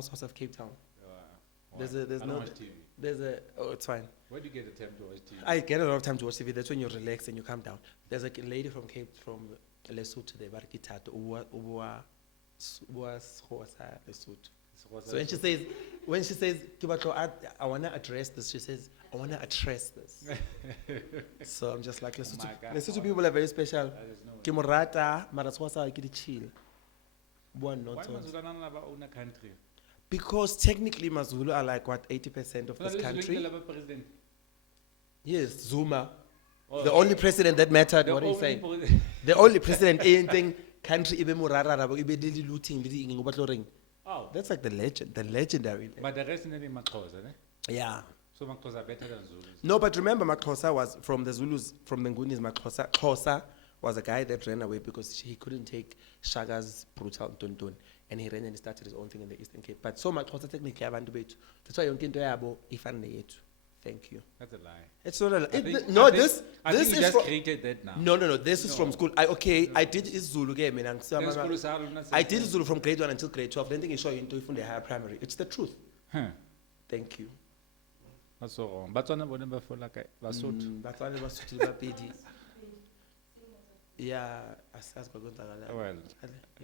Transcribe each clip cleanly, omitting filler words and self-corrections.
Housewives of Cape Town. I don't watch TV. Oh, it's fine. Where do you get the time to watch TV? I get a lot of time to watch TV. That's when you relax and you calm down. There's a lady from Lesotho there, Barkitato, Lesotho. So when she says, I want to address this, she says, I want to address this. So I'm just like, Lesotho people are very special. Kimurata, Maraswasa, chill. One Why not Mazulu own a country? Because technically Mazulu are like what 80% of this country. President. Yes, Zuma. Oh, The only president that mattered, what he's saying. The only president, anything country ibe murara ibe dili looting dili ring. Oh, That's like the legendary. but the rest in the Maxxosa, eh? Yeah. So Maxxosa are better than Zulus. No, but remember Maxxosa was from the Zulus, from the Ngunis. Xhosa was a guy that ran away because he couldn't take Shaga's brutal tontone, and he ran and started his own thing in the Eastern Cape. But so Maxxosa technically abantu bethu. That's why yonke into yabo ifana yethu. Thank you. That's a lie. It's not a lie. I think This you is just from, created that now. No. This is from school. I did Zulu game. Then I did Zulu from grade 1 until grade 12. Then they show you into the higher primary. It's the truth. Huh. Thank you. That's so wrong. But one of them for like Basotho. Batswana Basotho le Bapedi. Yeah, Well,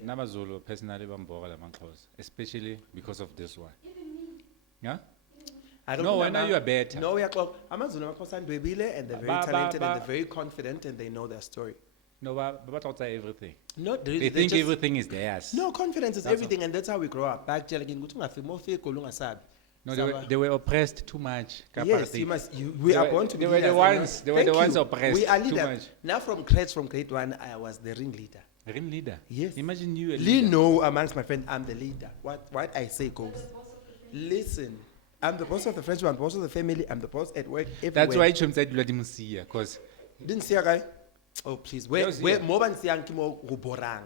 Nama Zulu personally bambora la Maxxosa, especially because of this one. Yeah? No, I know you are better. No, we are close. Amazulu Maxhosa and they're very talented and they're very confident and they know their story. No, but outside everything. No, They think everything is theirs. No, confidence is everything, and that's how we grow up. Back No, they were oppressed too much. Yes, we are born to be They were the leaders. ones. They were the ones oppressed. We are too leaders. much. Now from grade 1, I was the ring leader. Ring leader. Yes. Imagine you. A Lee leader. know amongst my friends, I'm the leader. What I say goes. Listen, I'm the boss of the friendship, I'm the boss of the family, I'm the boss at work, everywhere. That's why Chum said Vladimir because. Didn't see a guy? Oh, please. Where more than saying Kimo Ruborang?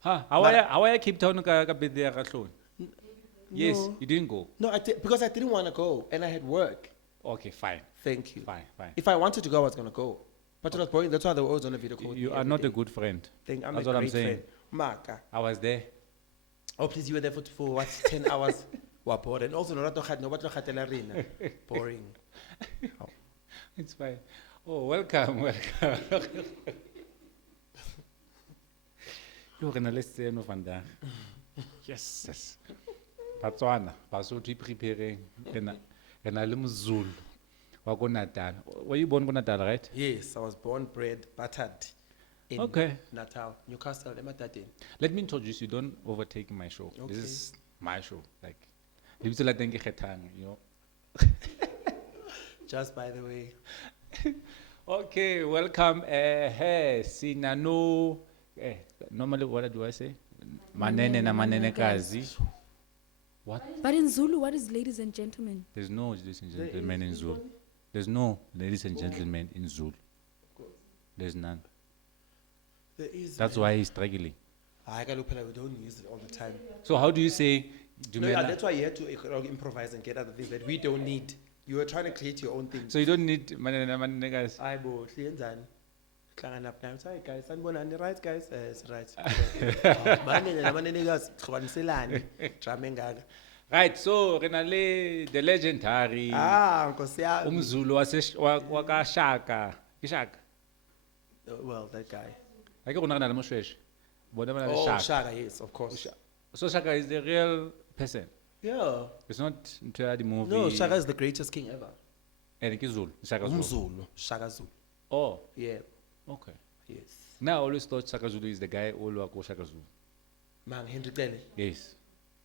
Huh? How I keep telling you Yes, No. you didn't go. No, because I didn't want to go and I had work. Okay, fine. Thank you. Fine. If I wanted to go, I was going to go. But it was boring. That's why they were always on a video call. You are not a good friend. I'm That's a what I'm great saying. friend. Maka. I was there. Oh, please, you were there for what, 10 hours? Boring. And also, boring. Oh. It's fine. Oh, welcome. You're going to listen to Vanda. Yes. Batswana, Basotho preparing. And I live Zulu. Natal. Were you born in Natal, right? Yes, I was born, bred, buttered in Natal, Newcastle, Ematadin. Let me introduce you. Don't overtake my show. Okay. This is my show. Like, Kgethang, you know. Just by the way. Okay, welcome. Hey, Sinano. Normally, what do I say? Manene na manene kazi. What? But in Zulu, what is ladies and gentlemen? There's no ladies and gentlemen in Zulu. There's no ladies and gentlemen in Zulu. There's none. There is. That's why he's struggling. We don't use it all the time. So how do you say? No, yeah, that's why you have to improvise and get other things that we don't need. You are trying to create your own things. So you don't need manene na manene kazi. I bo cleanzani. Klangan up now. Sorry guys, sanibonani right guys? It's right. Manene na manene guys, khwaniselani. Drama ngaka. Right, so Renale, the legendary Nkosi yami. Umzulu wakashaka. Ishaka. Well, that guy. I can't remember the Moshwesh. Oh, Shaka, yes, of course. So Shaka is the real person. Yeah. It's not into the movie. No, Shaka is the greatest king ever. And it's Zulu. Shaka Zulu. Umzulu. Shaka Zulu. Oh. Yeah. Okay. Yes. Now I always thought Shaka Zulu is the guy who was Shaka Zulu. Man, Henry Klele. Yes.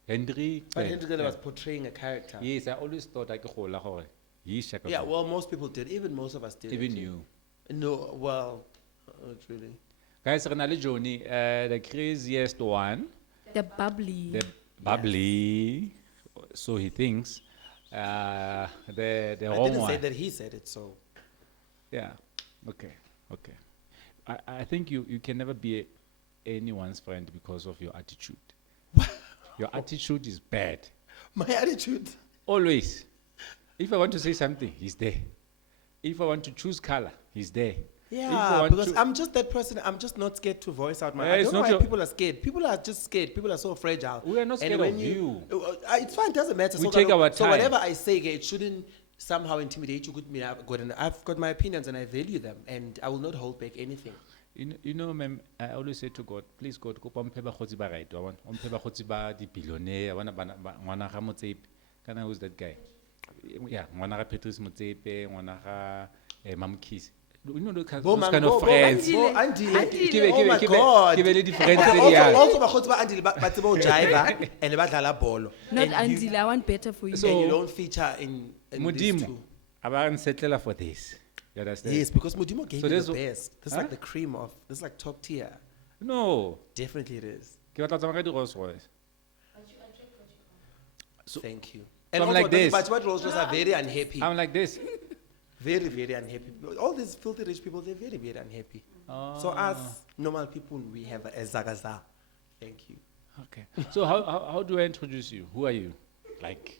Henry. But Henry Klele was portraying a character. Yes, I always thought I could hold he's Shaka Zulu. Yeah, well, most people did. Even most of us did. Even actually. you. No, well, not really. Guys, Renale Johnny, the craziest one. The bubbly. The bubbly. So he thinks. The I wrong didn't one. say that he said it, so. Yeah. Okay. I think you can never be anyone's friend because of your attitude. Your attitude is bad. My attitude? Always. If I want to say something, he's there. If I want to choose color, he's there. Yeah, want because to- I'm just that person. I'm just not scared to voice out my. Yeah, I it's don't know not why your- people are scared. People are just scared. People are so fragile. We are not And scared when of you. It's fine. Doesn't matter. We So take our So time. whatever I say, it shouldn't somehow intimidate you. I've got my opinions and I value them, and I will not hold back anything. You know, ma'am, I always say to God, please God, kopa mphe bakgotsi ba right, wa bona? O mphe bakgotsi ba di-billionaire, wa bona ngwana ga Motsepe. Kana who's that guy? Yeah, ngwana ga Patrice Motsepe, ngwana ga Mamkisi. You know those kind of friends. Andile. Oh my God. Give a lady friends. Also, bakgotsi ba Andile ba tseba ho jive and ba dlala bolo. Not And you- Andile, I want better for you. So- And you don't feature in these Modimo, two. abaran settler for this. You understand? Yes, because Modimo gave So you there's the a- best. This is Huh? like the cream of. This is like top tier. No. Definitely it is. Ke batla ho tsamaya ka di-Rolls Royce. Thank you. So I'm also, like this. But what Rolls Royce are very unhappy. I'm like this. Very, very unhappy. All these filthy rich people, they're very, very unhappy. So us normal people, we have a zagaza. Thank you. Okay. So how do I introduce you? Who are you? Like,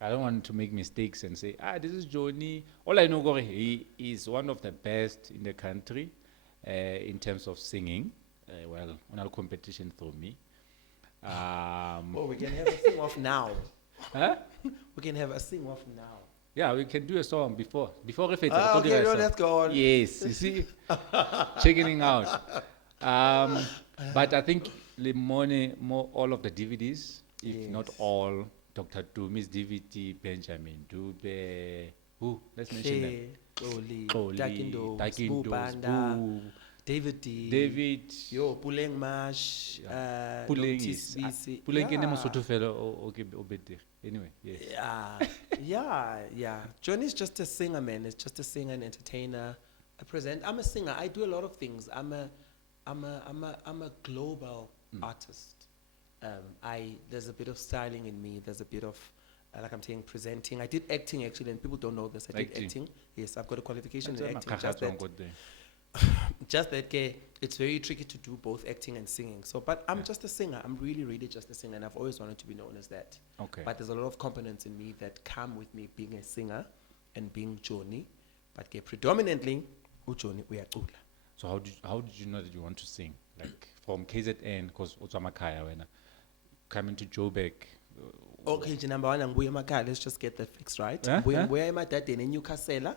I don't want to make mistakes and say, this is Johnny. All I know, Gore, he is one of the best in the country in terms of singing. Well, on our competition through me. Oh, we can have a sing off now. Huh? We can have a sing off now. Yeah, we can do a song before Refeta. Okay, no, let's go on. Yes, you see, checking out. But I think more all of the DVDs, if not Yes. all, Dr. Dumi's DVD, Benjamin Dube, who? Let's mention them. Oli, Oli, Takindo, Takindo, Banda, Spoo, David D. David, Yo, Puleng Mash, Puleng is, Puleng ke ne Mosotho fela o betere. Anyway, yes. Yeah. Johnny's just a singer, man. He's just a singer, an entertainer, a presenter. I'm a singer. I do a lot of things. I'm a global artist. There's a bit of styling in me. There's a bit of, like I'm saying, presenting. I did acting actually, and people don't know this. I did Acting. acting. Yes, I've got a qualification in acting. Makakahatswa Just that, ngo there. it's very tricky to do both acting and singing. So, but I'm just a singer. I'm really, really just a singer, and I've always wanted to be known as that. Okay. But there's a lot of components in me that come with me being a singer and being Johnny. But predominantly, Johnny uyacula. So how did you know that you want to sing? Like from KZN, because Otsamakaya, when coming to Joburg. Okay, number one, Nguye Makaya. Let's just get that fixed right. Huh? Huh? Nguye Makaya in Newcastle.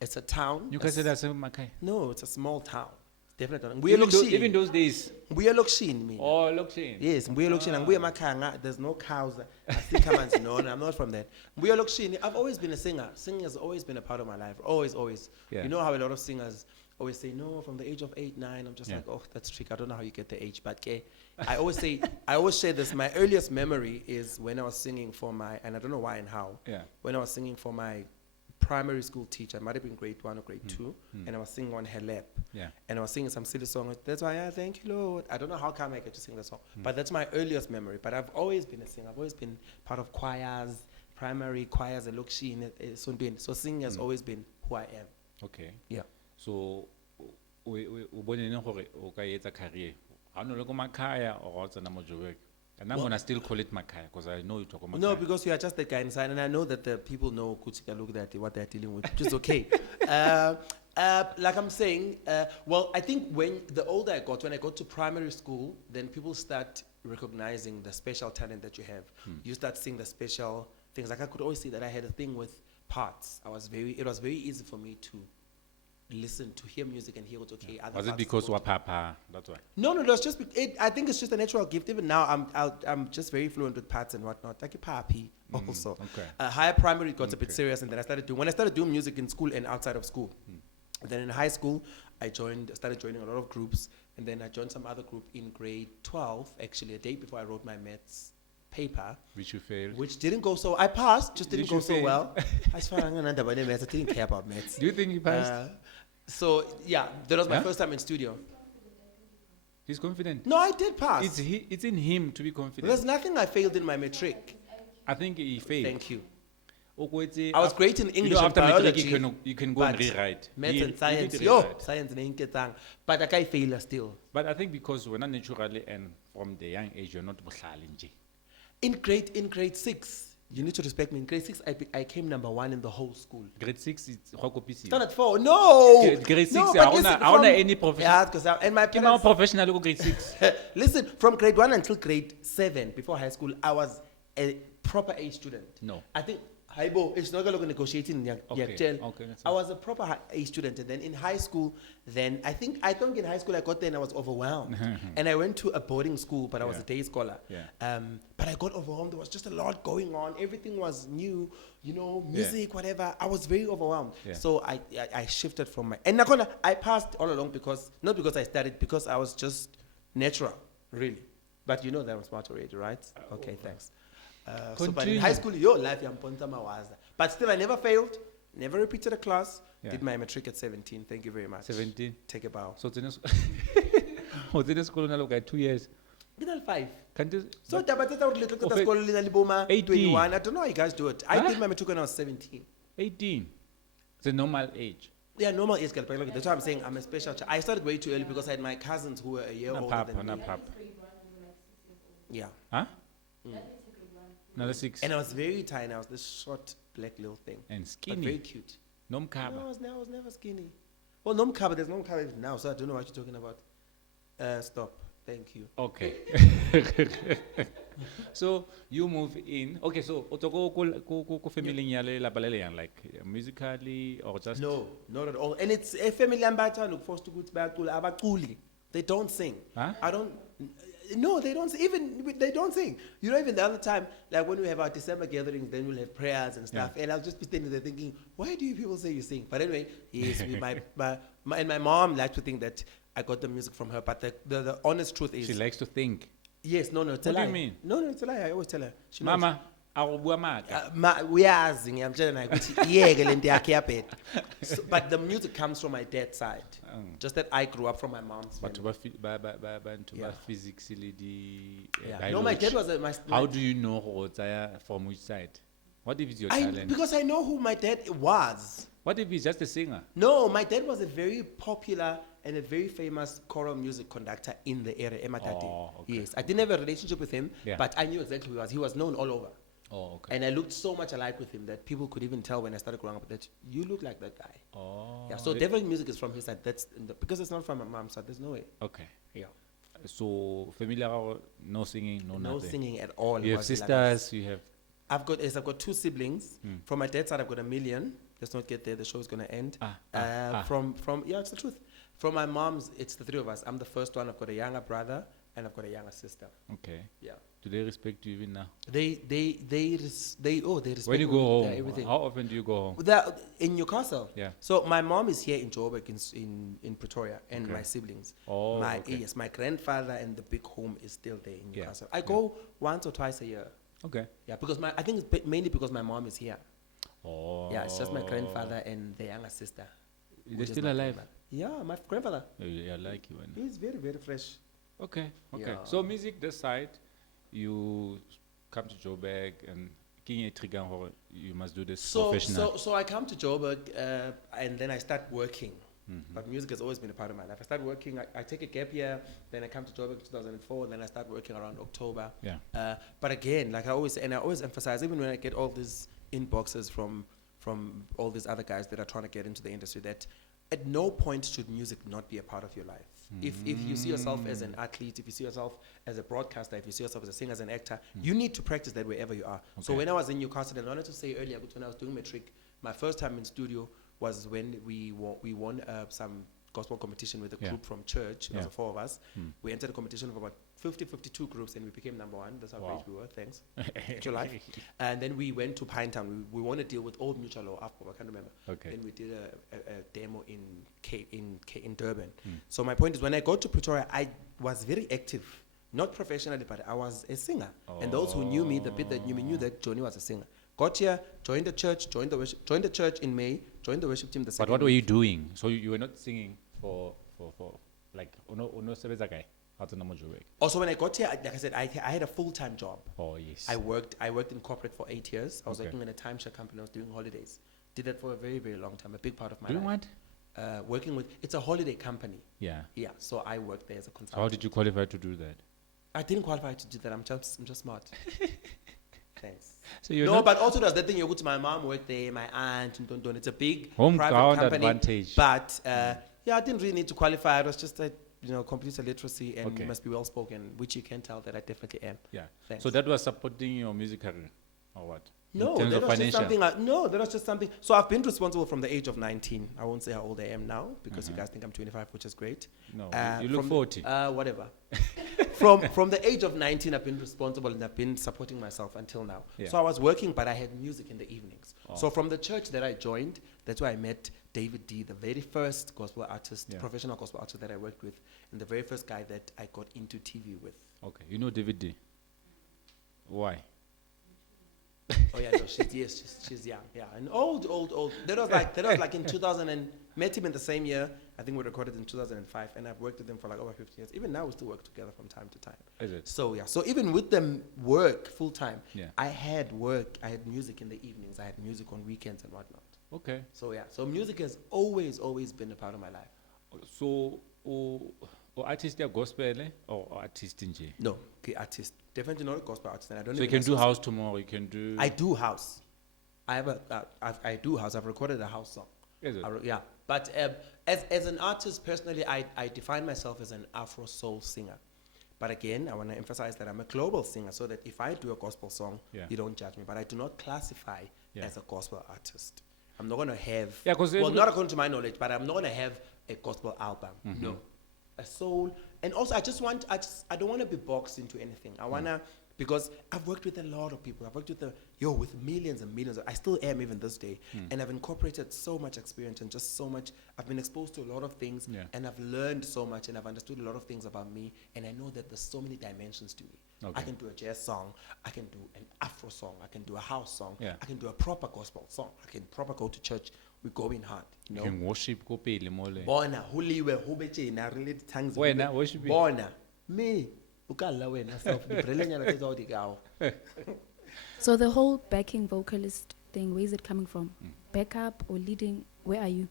It's a town. Newcastle that's Makaya. No, it's a small town. It's definitely not. Even those days. Nguye Lokshini, me. Oh, Lokshini. Yes, Nguye Lokshini. Nguye Makaya. There's no cows. I think no, I'm not from that. Nguye Lokshini. I've always been a singer. Singing has always been a part of my life. Always. Yeah. You know how a lot of singers always say, no, from the age of 8, 9. I'm just Yeah. like, oh, that's tricky. I don't know how you get the age. But I always share this. My earliest memory is when I was singing for and I don't know why and how. Yeah. When I was singing for my primary school teacher, it might have been grade 1 or grade 2, and I was singing on her lap. Yeah. And I was singing some silly song. That's why I thank you, Lord. I don't know how come I get to sing the song, but that's my earliest memory. But I've always been a singer. I've always been part of choirs, primary choirs, so singing has always been who I am. Okay. Yeah. So we boneng gore o ka etsa career. Ha no le ko Makaya or o tsena mo Joburg. And I'm gonna still call it Makaya because I know you talk about No, because you are just the guy inside, and I know that the people know Kuchika look at what they're dealing with, which is okay. Like I'm saying, well, I think when I got to primary school, then people start recognizing the special talent that you have. You start seeing the special things. Like I could always see that I had a thing with parts. It was very easy for me to listen, to hear music and hear what's okay. Other Was it parts because go wa papa? That's why. No, that's just. I think it's just a natural gift. Even now, I'm just very fluent with parts and whatnot. Like a papi also. okay. Higher primary got a bit Okay. serious, and then when I started doing music in school and outside of school. Then in high school, I started joining a lot of groups, and then I joined some other group in grade 12. Actually, a day before I wrote my maths paper, Which you failed. which didn't go so. I passed, just didn't Did go you so fail? well. I didn't care about maths. Do you think he passed? So yeah, that was my Huh? first time in studio. He's confident. No, I did pass. It's in him to be confident. There's nothing I failed in my matric. I think he failed. Thank you. I I was great in English after and matric, biology. you can go and but rewrite. Maths He- and he science, did yo, rewrite. science and Kgethang. But I can't fail still. But I think because we're not naturally and from the young age, you're not buhlali nje. In grade 6, You need to respect me. In grade 6, I came number 1 in the whole school. Grade 6 is Standard 4, no! Grade 6, No, I but wanna- listen, I wanna from- any profession- Yeah, because and my Ke mang parents, professional go grade 6. listen, from grade 1 until grade 7, before high school, I was a proper A student. No. I think, Haibo, it's not going to negotiating. Okay, okay, that's I was a proper A student. And then in high school, then I think in high school I got there and I was overwhelmed. And I went to a boarding school, but I was Yeah. a day scholar. Yeah. But I got overwhelmed. There was just a lot going on. Everything was new, music, whatever. I was very overwhelmed. Yeah. So I shifted from my, and Nakona, I passed all along not because I studied, because I was just natural, really. But you know that I'm smart already, right? Okay, thanks. So, but in high school, life, but still, I never failed, never repeated a class, Yeah. did my matric at 17. Thank you very much. 17. Take a bow. So tsene school na loka 2 years. Get all 5. Can't you? So, but little Of school, Liboma, 18. 21. I don't know how you guys do it. I Huh? did my matric when I was 17. 18. It's a normal age. Yeah, normal age, girl, but that's why I'm saying I'm a special child. I started way too early because I had my cousins who were a year Na older papa, than na me. papa. Yeah. Huh? Another 6. And I was very tiny. I was this short, black little thing. And But very skinny. cute. Nom No, kaba. I was never skinny. Well, no cover. There's no cover now, so I don't know what you're talking about. Stop. Thank you. Okay. So you move in. Okay, so o go family nyale la balele yang, like musically or just No, not at all. And it's a family ambata look forced to go back to abaculi. They don't sing. Huh? I don't. No, they don't. They don't sing. You know, even the other time, like when we have our December gatherings, then we'll have prayers and stuff. Yeah. And I'll just be standing there thinking, why do you people say you sing? But anyway, yes, my mom liked to think that I got the music from her. But the honest truth is, she likes to think. yes, no, it's a What do lie. you mean? No, it's a lie. I always tell her. She knows. Mama, aku bua maka. Uyazi ngiyamtshela naye ukuthi iyeke lento yakhe yabheda. But the music comes from my dad's side. Just that I grew up from my mom's But family. to Yeah. physics the Yeah. No, my dad was How do you know who from which side? What if it's your talent? because I know who my dad was. What if he's just a singer? No, my dad was a very popular and a very famous choral music conductor in the area, Ematati. Oh, okay. Yes, I didn't have a relationship with him, Yeah. but I knew exactly who he was. He was known all over. Oh, okay. And I looked so much alike with him that people could even tell when I started growing up that you look like that guy. Oh. Yeah, so definitely music is from his side. Because it's not from my mom's side. There's no way. Okay. Yeah, So familiar, no singing, no no nothing. singing at all. You have was like us. sisters. You have. I've got 2 siblings. From my dad's side, I've got 1 million. Let's not get there. The show is gonna end. From yeah, it's the truth. From my mom's, it's the 3 of us. I'm the first one. I've got a younger brother and I've got a younger sister. Okay. Yeah. Do they respect you even now? They respect When you me go with home, everything. how often do you go home? In Newcastle. Yeah. So my mom is here in Joburg in Pretoria, and Okay. my siblings. Oh, my okay. yes, my grandfather and the big home is still there in Yeah, Newcastle. I go once or twice a year. Okay. Yeah, because I think it's mainly because my mom is here. Oh. Yeah, it's just my grandfather and the younger sister. They're which is still my alive? grandma. Yeah, my grandfather. Yeah, like you. He's very, very fresh. Okay. Okay. Yeah. So music this side, you come to Joburg and you must do this professional. So I come to Joburg and then I start working. But music has always been a part of my life. I start working, I take a gap year, then I come to Joburg in 2004, then I start working around October. Yeah. But again, like I always emphasize, even when I get all these inboxes from all these other guys that are trying to get into the industry, that at no point should music not be a part of your life. If you see yourself as an athlete, if you see yourself as a broadcaster, if you see yourself as a singer, as an actor, you need to practice that wherever you are. So Okay. when I was in Newcastle, and I wanted to say earlier, but when I was doing matric, my first time in studio was when we won some gospel competition with a Yeah. group from church. It was Yeah. the 4 of us. We entered a competition of about 52 groups, and we became number 1. That's how Wow. great we were. Thanks. It's your life. And then we went to Pinetown. We won a deal with Old Mutual Law, I can't remember. Okay. Then we did a demo in Durban. So my point is, when I got to Pretoria, I was very active. Not professionally, but I was a singer. And those who knew me, the bit that knew me, knew that Johnny was a singer. Got here, joined the church, joined the church in May, joined the worship team the But second what were week. you doing? So you were not singing for like uno sebeza guy. Also, when I got here, like I said, I had a full-time job. Oh yes. I worked in corporate for 8 years. I was Okay. working in a timeshare company. I was doing holidays. Did that for a very, very long time. A big part of my Doing life. what? Working with, it's a holiday company. Yeah. Yeah, so I worked there as a So how consultant. did you qualify to do that? I didn't qualify to do that. I'm just smart. Thanks. So you're No, not but also there's that thing, you go to my mom worked there, my aunt, and don't. It's a big home private ground company. advantage. But yeah, I didn't really need to qualify. It was just that, computer literacy and Okay. you must be well spoken, which you can tell that I definitely am. Yeah. Thanks. So that was supporting your music career, or what? No, In terms that of was just financial. something. No, that was just something. So I've been responsible from the age of 19. I won't say how old I am now because you guys think I'm 25, which is great. No, you look from- 40. Whatever. from the age of 19, I've been responsible and I've been supporting myself until now. Yeah. So I was working, but I had music in the evenings. Oh. So from the church that I joined, that's where I met David D, the very first gospel artist, Yeah. professional gospel artist that I worked with, and the very first guy that I got into TV with. Okay, you know David D. Why? Oh yeah, no, she's young, yeah, and old. That was like in 2000 and met him in the same year. I think we recorded in 2005, and I've worked with him for like over 15 years. Even now, we still work together from time to time. Is it? So yeah, so even with them work full time, Yeah. I had work. I had music in the evenings. I had music on weekends and whatnot. Okay. So yeah, so music has always been a part of my life. So, artist ya gospel or artist in J? No, okay, artist, definitely not a gospel artist, and I don't. So you even can do associate- house tomorrow. You can do. I do house. I have I do house. I've recorded a house song. Is it? Yeah, but as an artist, personally, I define myself as an Afro soul singer. But again, I want to emphasize that I'm a global singer, so that if I do a gospel song, Yeah. you don't judge me. But I do not classify Yeah. as a gospel artist. I'm not going to have, Yeah, 'cause well, every- not according to my knowledge, but I'm not going to have a gospel album. Mm-hmm. No, a soul. And also, I don't want to be boxed into anything. I want to, because I've worked with a lot of people. I've worked with with millions and millions. I still am even this day. And I've incorporated so much experience and just so much. I've been exposed to a lot of things, Yeah. and I've learned so much, and I've understood a lot of things about me. And I know that there's so many dimensions to me. Okay. I can do a jazz song. I can do an Afro song. I can do a house song. Yeah. I can do a proper gospel song. I can proper go to church. We go in hard. You You know. can worship go pele mole. Bona huliwe hubetjena related tongues. Wena, worship it. Bona me ukalla wena self dibrelenyana tsa di gago. So the whole backing vocalist thing, where is it coming from? Backup or leading? Where are you?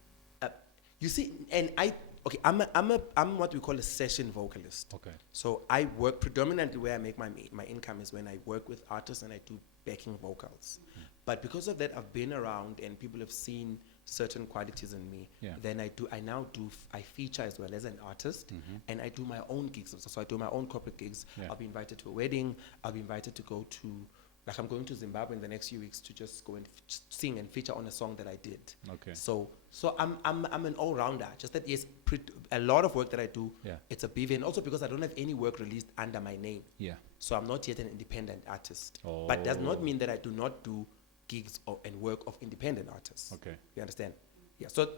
You see, and I'm what we call a session vocalist. Okay. So I work predominantly where I make my income is when I work with artists and I do backing vocals. But because of that, I've been around and people have seen certain qualities in me. Yeah. Then I feature as well as an artist, and I do my own gigs. So I do my own corporate gigs. Yeah. I'll be invited to a wedding. I'll be invited to go to, like I'm going to Zimbabwe in the next few weeks to just go and sing and feature on a song that I did. Okay. So I'm an all-rounder. Just that, yes, a lot of work that I do, Yeah. it's a BV, and also because I don't have any work released under my name. Yeah. So I'm not yet an independent artist. But does not mean that I do not do gigs and work of independent artists. Okay. You understand? Yeah. So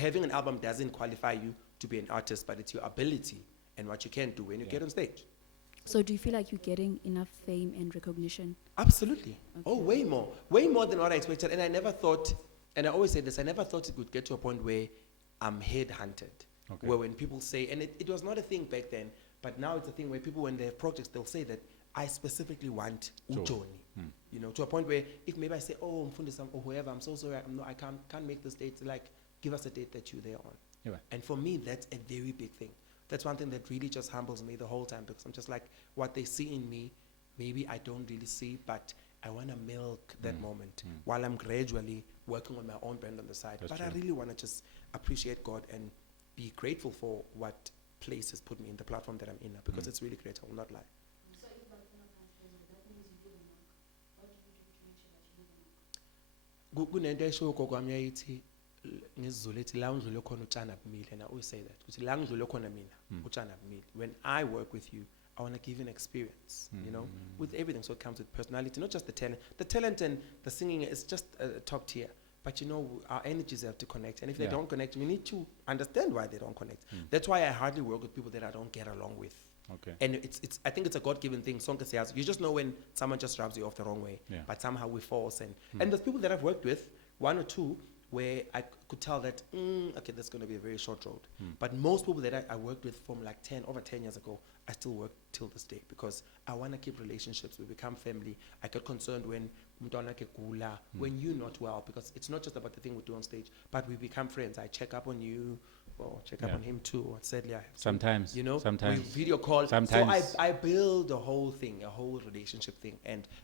having an album doesn't qualify you to be an artist, but it's your ability and what you can do when you get on stage. So do you feel like you're getting enough fame and recognition? Absolutely. Oh, way more than what I expected. And I never thought, and I always say this, I never thought it would get to a point where I'm headhunted. Okay. Where when people say, and it was not a thing back then, but now it's a thing where people, when they have projects, they'll say that I specifically want Ujoni. You know, to a point where if maybe I say, oh, Mfundisa or whoever, I'm so sorry, I can't make this date. Like, give us a date that you're there on. Yeah. And for me, that's a very big thing. That's one thing that really just humbles me the whole time, because I'm just like, what they see in me, maybe I don't really see, but I want to milk that moment while I'm gradually working on my own brand on the side. That's but true. I really want to just appreciate God and be grateful for what place has put me in the platform that I'm in now, because it's really great. I will not lie. Kunento esho gogo wami yayithi ngesiZulu ethi la ungidlule khona utshana bumile, and I always say that uthi la ngidlule khona mina utshana bumile. When I work with you, I want to give an experience, you know, with everything. So it comes with personality, not just the talent. The talent and the singing is just top tier. But you know, our energies have to connect, and if they Yeah. don't connect, we need to understand why they don't connect. That's why I hardly work with people that I don't get along with. Okay. And I think it's a God-given thing. Sonke says you just know when someone just rubs you off the wrong way. Yeah. But somehow we force and there's people that I've worked with, one or two, where I could tell that okay, that's going to be a very short road. But most people that I worked with from like over 10 years ago, I still work till this day because I want to keep relationships. We become family. I get concerned when when you're not well, because it's not just about the thing we do on stage, but we become friends. I check up on you. well, check up Yeah. on him too. What sadly I have to, Sometimes, you know, sometimes. we video call. Sometimes. So I build a whole thing, a whole relationship thing,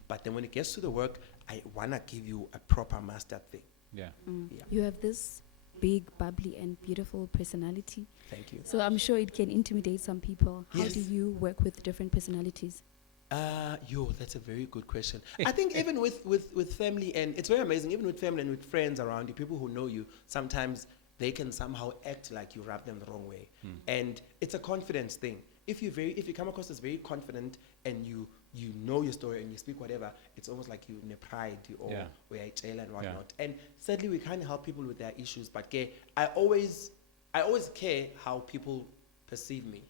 but then when it gets to the work, I wanna give you a proper mastered thing. Yeah. Yeah. You have this big, bubbly, and beautiful personality. Thank you. So I'm sure it can intimidate some people. How do Yes. you work with different personalities? That's a very good question. I think even with family, and it's very amazing, even with family and with friends around you, people who know you, sometimes they can somehow act like you rub them the wrong way. And it's a confidence thing. If you come across as very confident and you know your story and you speak whatever, it's almost like you in pride or Yeah. and whatnot. And sadly, we can't help people with their issues. But I always care how people perceive me.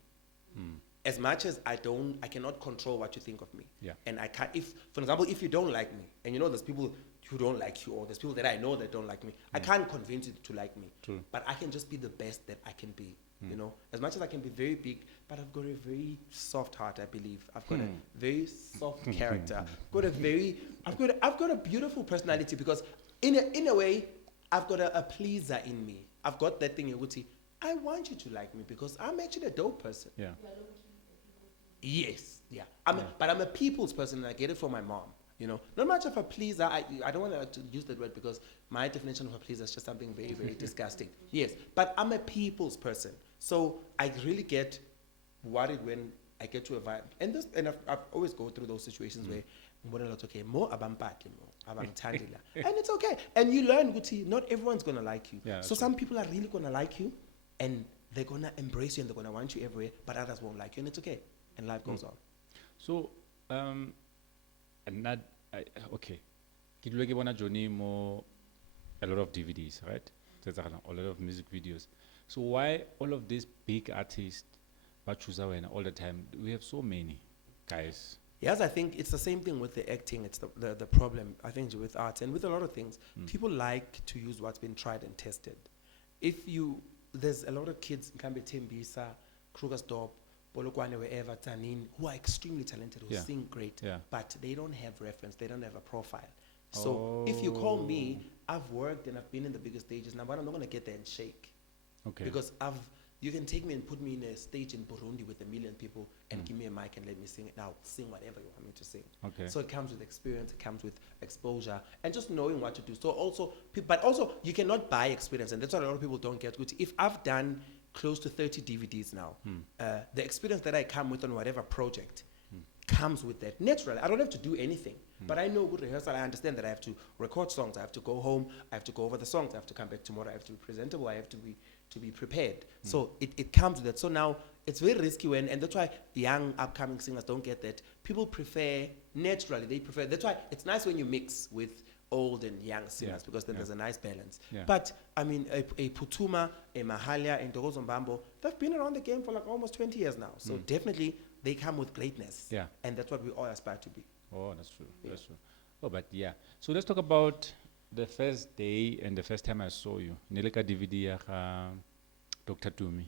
As much as I cannot control what you think of me. Yeah. And I can't, for example, if you don't like me, and you know there's people who don't like you, or there's people that I know that don't like me, I can't convince you to like me. True. But I can just be the best that I can be. You know, as much as I can be very big, but I've got a very soft heart, I believe. I've got a very soft character. I've got a beautiful personality, because in a way, I've got a pleaser in me. I've got that thing, Yuguti. I want you to like me because I'm actually a dope person. Yeah. Yes, yeah. But I'm a people's person, and I get it from my mom. You know, not much of a pleaser. I don't want to use that word because my definition of a pleaser is just something very, very disgusting. Yes, but I'm a people's person, so I really get worried when I get to a vibe. And I've always go through those situations where okay, more abampati, more abangithandela, and it's okay. And you learn, Guti, not everyone's gonna like you. Yeah, So that's some people are really gonna like you, and they're gonna embrace you and they're gonna want you everywhere. But others won't like you, and it's okay. And life goes on. So, and not, okay. Ke dula ke bona Johnny mo a lot of DVDs, right? A lot of music videos. So why all of these big artists, but choose all the time? We have so many guys. Yes, I think it's the same thing with the acting. It's the problem, I think, with arts and with a lot of things. People like to use what's been tried and tested. There's a lot of kids, Kambe Tembisa, Krugersdorp, Polokwane, wherever, Tanin, who are extremely talented, who Yeah. sing great, Yeah. but they don't have reference, they don't have a profile. So if you call me, I've worked and I've been in the biggest stages, now, but I'm not going to get there and shake. Okay. Because you can take me and put me in a stage in Burundi with 1 million people and give me a mic and let me sing it. Now, sing whatever you want me to sing. Okay. So it comes with experience, it comes with exposure, and just knowing what to do. So also, but also, you cannot buy experience, and that's what a lot of people don't get. If I've done close to 30 DVDs now, the experience that I come with on whatever project comes with that. Naturally, I don't have to do anything. But I know good rehearsal, I understand that I have to record songs, I have to go home, I have to go over the songs, I have to come back tomorrow, I have to be presentable, I have to be prepared. So it comes with that. So now it's very risky and that's why young upcoming singers don't get that. People prefer, naturally, that's why it's nice when you mix with old and young singers, because then there's a nice balance. Yeah. But I mean, a Putuma, a Mahalia, and Dogozo Mbambo, they've been around the game for like almost 20 years now. So definitely they come with greatness. Yeah. And that's what we all aspire to be. Oh, that's true. That's true. Oh, but yeah. So let's talk about the first day and the first time I saw you. Nileka DVD ya Dr. Tumi.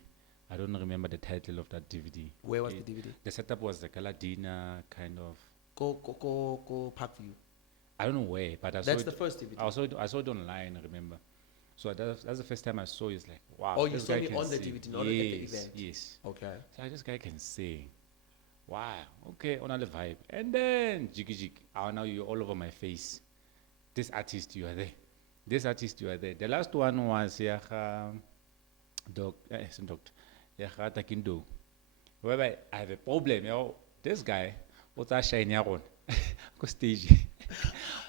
I don't remember the title of that DVD. Where was the DVD? The setup was the Galadina kind of. Go Parkview. I don't know where, but I saw That's it. the first DVD. I saw it online. I remember. So that's the first time I saw you. It's like, wow. Oh, you this saw guy me can on the sing. DVD, not at the Yes, event. Yes. Okay. So this guy can sing. Wow. Okay, on the vibe. And then jiggy. Oh, now you're all over my face. This artist, you are there. This artist, you are there. The last one was Yaha Doctor Takindo. Whereby I have a problem. This guy, what's that shiny on? Go stage.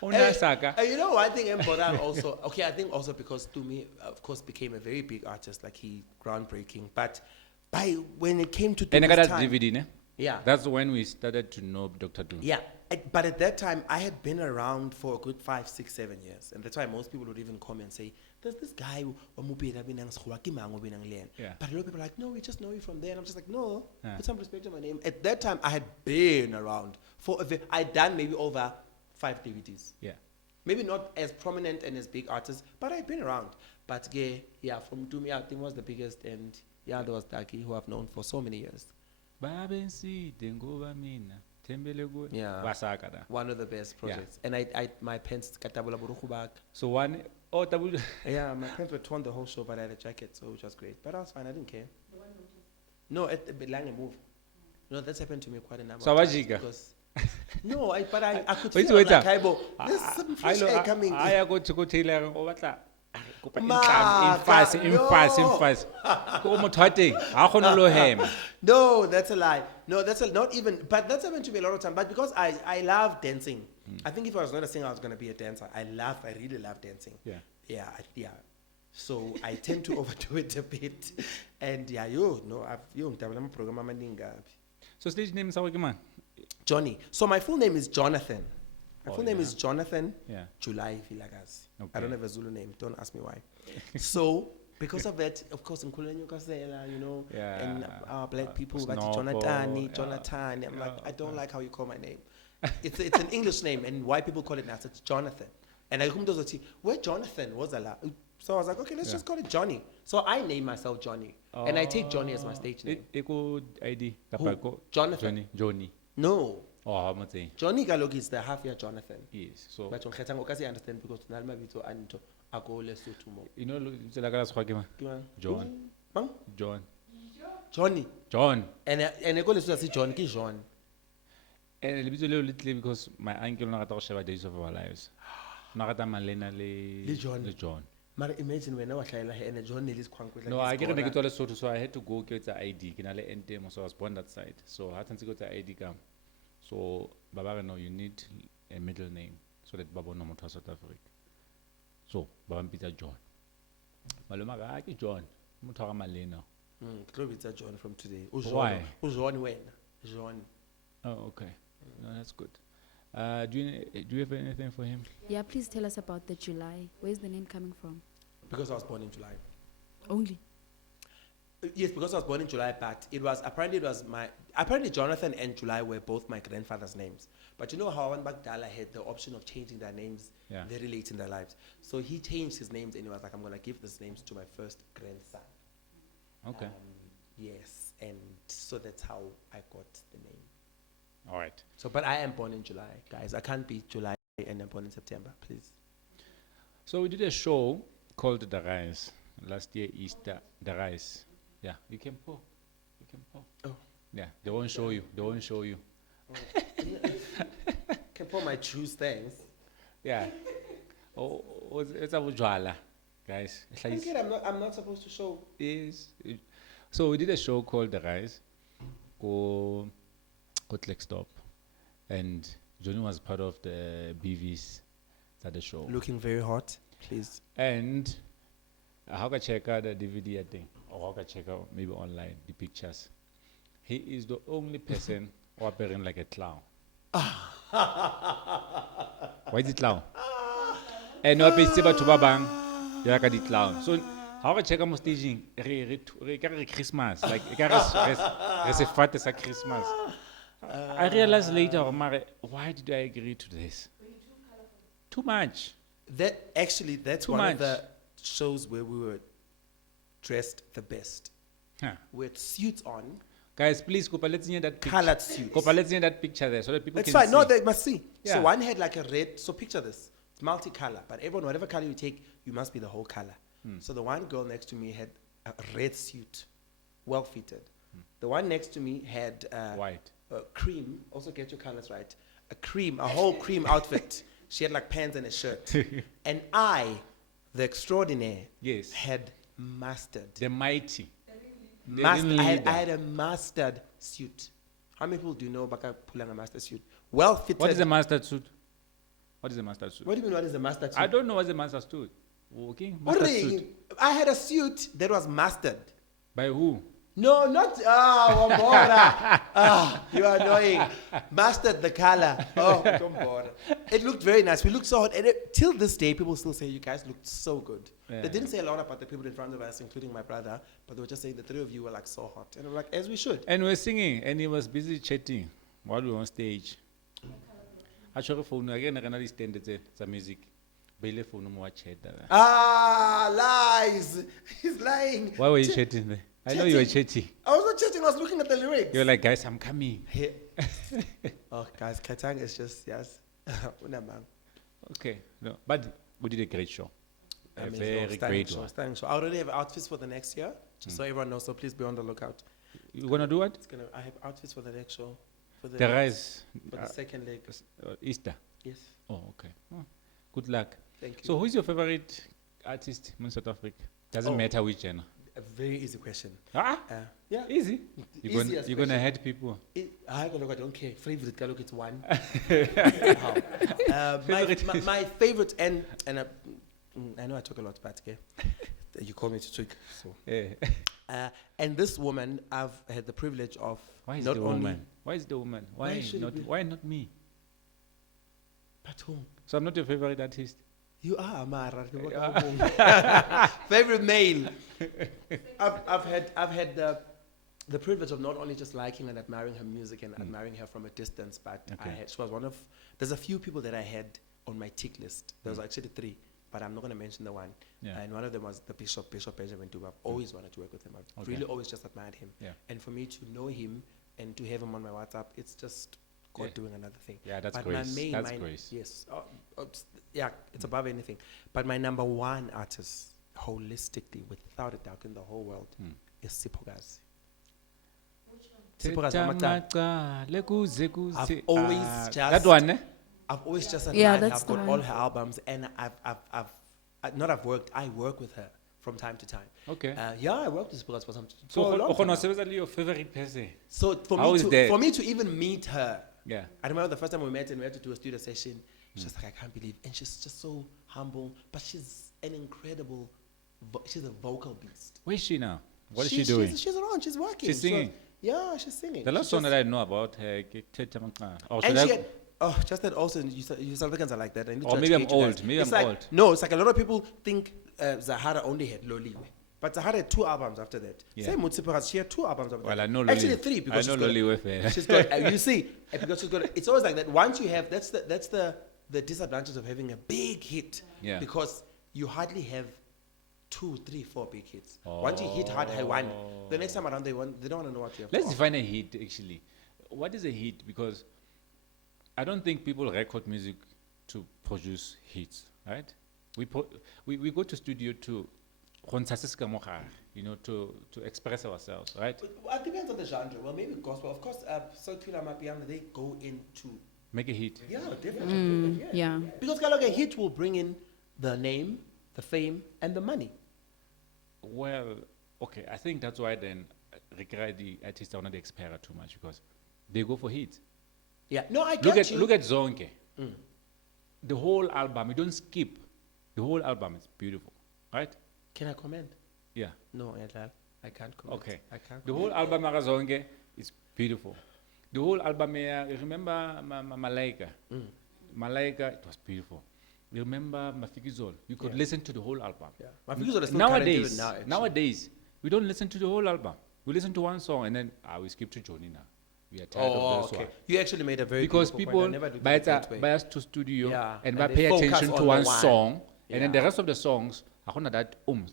You know, I think Mboran also, okay, I think also because Tumi, of course, became a very big artist, like he groundbreaking. But when it came to And I got Tumi's that time, DVD, ne? yeah. That's when we started to know Dr. Doom. Yeah, but at that time, I had been around for a good 5, 6, 7 years. And that's why most people would even come and say, there's this guy, Yeah. but a lot of people are like, no, we just know you from there. And I'm just like, no, Yeah. put some respect on my name. At that time, I had been around I'd done maybe over 5 DVDs. Yeah. Maybe not as prominent and as big artists, but I've been around. But yeah, from Tumi, I think was the biggest. And yeah, there was Daki, who I've known for so many years. Yeah. Wasaka da. One of the best projects. And my pens katabula buruku back. So one Oh, double. Yeah, my pants were torn the whole show, but I had a jacket, so which was great. But I was fine. I didn't care. No, at the Belange move. No, that's happened to me quite a number So of times Wajika? because. No, but I could Wait, feel wait, like ah. there's some fresh air coming. I go to Taylor. Oh, what that? Mark, Infast. Go mothating. How can you him? No, that's a lie. No, not even. But that's happened to me a lot of time. But because I love dancing. I think if I was not a singer, I was gonna be a dancer. I really love dancing. Yeah. Yeah. So I tend to overdo it a bit. And yeah, I'm program amaningi. So stage name is man. Johnny. So my full name is Jonathan. My Oh, full name yeah. is Jonathan Yeah. July Vilagazi. I Okay. don't have a Zulu name. Don't ask me why. So because of that, of course, in Kulenya Kasela, and Yeah. our black people, Snobo, but Jonathan, yeah. Jonathan. I'm like, Yeah, I don't like how you call my name. It's an English name, and white people call it now. So it's Jonathan. And I come to where Jonathan was a lot. So I was like, okay, let's just call it Johnny. So I name myself Johnny, and I take Johnny as my stage name. Eko ID. Who? Jonathan. Johnny. No, Oh, how much? Johnny Galog is the half year Jonathan. Yes. So But Kgethang o ka se understand because nalma bitso anto ako Lesotho mo. you know, it's like a man. Ke mang? John. Mang? John. Johnny. John. And go Lesotho se John ke John. And lebitso leo little because my uncle na rata go sheba Days of Our Lives. Na rata Malena Le John. le John. Mara imagine when I was like and John Nelly's kwankwe. No, I get a get Lesotho, so I had to go get the ID. Can I NTM, so I was born that side. So I had to go to ID cam. So Baba, no, you need a middle name so that Baba no motho South Africa. So Baba Peter John. Maloma ga ke John. Motho ga Malena. It's John from today. Why? John when? John. Oh, okay. No, that's good. Do you have anything for him? Yeah, please tell us about the July. Where's the name coming from? Because I was born in July. Only. Yes, because I was born in July, but apparently Jonathan and July were both my grandfather's names. But you know how Wan Bagdala had the option of changing their names Yeah. very late in their lives. So he changed his names and he was like, I'm going to give these names to my first grandson. Okay. Yes, and so that's how I got the name. All right. So, but I am born in July, guys. I can't be July and I'm born in September, please. So we did a show called The Rise last year, Easter. The Rise. Yeah, you can pour. You can pour. Oh. Yeah, they won't show you. They won't show you. Can pour my juice, thanks. Yeah. Oh, it's a bujwala, guys. It's like- I'm not supposed to show. Yes. So we did a show called The Rise. Go Stop, and Johnny was part of the BVs at the show. Looking very hot, please. And how can check out the DVD, I think, or how can check out maybe online the pictures. He is the only person who appearing like a clown. Why is it clown? And no pay still to babang, you're like a clown. So how can check out staging? Christmas, like it's a fat as a Christmas. I realized later, why did I agree to this? Too much. That's Too one much. of the shows where we were dressed the best. Huh. With suits on, Guys, please, Kopa, let's hear that picture. colored suits. Kopa, let's hear that picture there so that people It's can fine. see. No, they must see. Yeah. So one had like a red. So picture this. It's multicolor, but everyone, whatever color you take, you must be the whole color. So the one girl next to me had a red suit, well fitted. The one next to me had White. cream. Also get your colors right. A whole cream outfit. She had like pants and a shirt. And I, the extraordinaire, Yes. had mustard. The mighty. Mustard. I leader. had a mustard suit. How many people do you know Baka pulling a mustard suit? Well fitted. What is a mustard suit? What is a mustard suit? What do you mean? What is a mustard suit? I don't know what's a mustard suit. Okay. What Mustard are you- suit. I had a suit that was mustard. By who? No, not Wambora. You are annoying. Mustard the color. Oh, Wambora. It looked very nice. We looked so hot. And till this day, people still say you guys looked so good. Yeah. They didn't say a lot about the people in front of us, including my brother, but they were just saying the three of you were like so hot. And I'm like, as we should. And we were singing, and he was busy chatting while we were on stage. I show a phone again. I can stand the music. Baile phone mo chat. Lies. He's lying. Why were you chatting there? I know you were chatting. I was not chatting. I was looking at the lyrics. You're like, guys, I'm coming. Oh, guys, Kgethang is just, yes. Unamang. Okay, no, but we did a great show. a Amazing. very Stunning great show, one. stunning show. I already have outfits for the next year, just so everyone knows. So please be on the lookout. You gonna do what? I have outfits for the next show. For the The next- rise. For the second leg. Easter. Yes. Oh, okay. Oh, good luck. Thank you. So, who is your favorite artist in South Africa? Doesn't Oh. matter which genre. A very easy question. Ah, Yeah. easy. You're gonna, Easiest you're gonna question. hurt people. I don't care. Favorite, look, it's one. Favorite. My favorite, and I know I talk a lot, but okay. You call me to trick. So, Yeah. and this woman, I've had the privilege of Why is not the only. woman? Why is the woman? Why should it not? be- Why not me? But whom? So I'm not your favorite artist. You are Mara. Favorite male. I've had the privilege of not only just liking and admiring her music and admiring her from a distance, but Okay. she was one of. There's a few people that I had on my tick list. There was actually three, but I'm not going to mention the one. Yeah. And one of them was the Bishop Benjamin Dube. I've always wanted to work with him. I've Okay. really always just admired him. Yeah. And for me to know him and to have him on my WhatsApp, it's just God Yeah. doing another thing. Yeah, that's But grace. That's mine- grace. Yes. Yeah, it's above anything. But my number one artist, holistically, without a doubt in the whole world, is Sipokazi. Sipokazi Amata. I've always just- that one. Eh? I've always just Yeah, admired her. that's I've the got one. all her albums, and I work with her from time to time. Okay. Yeah, I worked with Sipokazi for some. So, for a long o kgona time ho now. sebetsa le your favorite person. So How is that? for me to even meet her, Yeah. I remember the first time we met and we had to do a studio session. She's like, I can't believe, and she's just so humble, but she's an incredible. She's a vocal beast. Where is she now? What is she doing? She's around. She's working. She's singing? Yeah, she's singing. The last She's song just- that I know about her, Kgethang. Oh, and should she I- had, just that also you South Africans are like that. I need Or to maybe I'm educate you guys. old, maybe It's I'm like, old. No, it's like a lot of people think Zahara only had Loliwe. But Zahara had 2 albums after that. Yeah. Same with Sipokazi, she had 2 albums after Well, that. I know Actually Loliwe. 3 because I know Loliwe fair. she's got, you see, because she's got, it's always like that. Once you have, that's the disadvantage of having a big hit. Yeah. Because you hardly have 2, 3, 4 big hits. Once you hit hard high one, the next time around they don't want to know what you have. to Let's offer. define a hit actually. What is a hit? Because I don't think people record music to produce hits, right? We go to studio to to express ourselves, right? It depends on the genre. Well, maybe gospel. Of course, Circular Mapiano, they go into. Make a hit. Yeah, definitely. Yeah. Because a hit will bring in the name, the fame, and the money. Well, okay, I think that's why then regret the artists are not expert too much because they go for hits. Yeah. No, I Look get at you. look at Zonke. The whole album, you don't skip. The whole album is beautiful, right? Can I comment? Yeah. No, Edlal, I can't comment. Okay. I can't. The whole album of Zonke is beautiful. The whole album, you remember Malaika? Malaika, it was beautiful. You remember Mafikizol? You could Yeah. listen to the whole album. Yeah. My figures are still current even Nowadays, now, actually. nowadays, we don't listen to the whole album. We listen to one song and then we skip to Johnny now. We are tired Oh, of this okay. one. You actually made a very Because beautiful point. I people never looked buy at it that way. us to studio Yeah, and and they they pay focus attention to on one the one. song, and then the Yeah. rest of the songs, I don't know that oomph.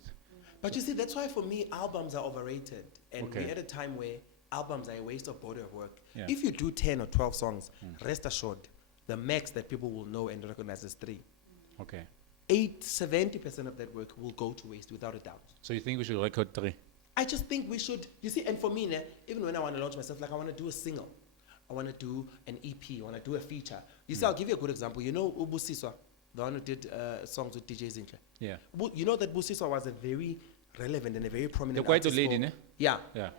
But you see, that's why for me, albums are overrated. And Okay. we're at a time where albums are a waste of body of work. Yeah. If you do 10 or 12 songs, rest assured, the max that people will know and recognize is 3. Okay. 70% of that work will go to waste without a doubt. So you think we should record 3? I just think we should, you see, and for me, ne, even when I want to launch myself, like I want to do a single, I want to do an EP, I want to do a feature. You see, I'll give you a good example. You know Ubusiswa, the one who did songs with DJ Zinhle. Yeah. You know that Busiswa was a very relevant and a very prominent The Kwaito artist lady, for- ne? Yeah. Yeah.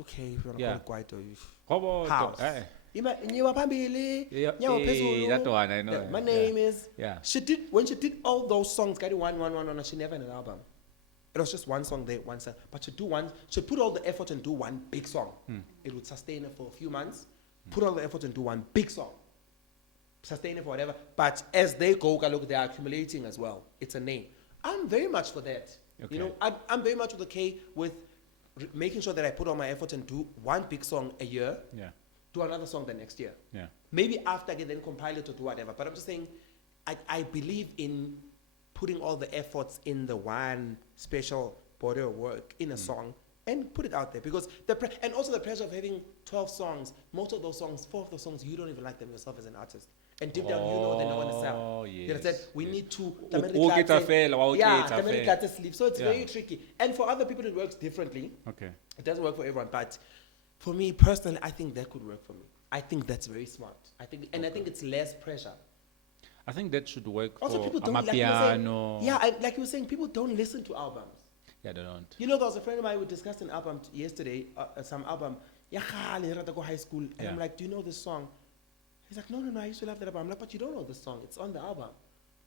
Okay, if you want to Yeah. call it Kwaito. Hobo, House. Nyiwa phambili, Yeah, nyawo eh, phezulu. that one, I know, Yeah, my yeah. name is. Yeah. When she did all those songs, got it one, she never had an album. It was just one song there, one song. But she'd put all the effort and do one big song. It would sustain her for a few months, put all the effort and do one big song. Sustain it for whatever. But as they go, look, they're accumulating as well. It's a name. I'm very much for that. Okay. You know, I'm very much okay with making sure that I put all my effort and do one big song a year, Yeah. do another song the next year. Yeah. Maybe after I can then compile it or do whatever. But I'm just saying, I believe in putting all the efforts in the one special body of work in a song and put it out there, because and also the pressure of having 12 songs. Most of those songs, 4 of those songs, you don't even like them yourself as an artist, and deep down you know they're not going to sell. Oh, You understand? yes, We yes. need to Oketsa fela, wa yeah, oketsa tlamehile fela. ke ate sleep. So it's Yeah. very tricky, and for other people it works differently. Okay. It doesn't work for everyone, but for me personally, I think that could work for me. I think that's very smart. I think it's less pressure. I think that should work Also, for people don't like you were saying- amapiano. Yeah, like you were saying, people don't listen to albums. Yeah, they don't. You know, there was a friend of mine who discussed an album yesterday, some album. Ya khale, re rata go high school, and I'm Yeah. like, do you know this song? He's like, no, I used to love that album. I'm like, but you don't know this song. It's on the album.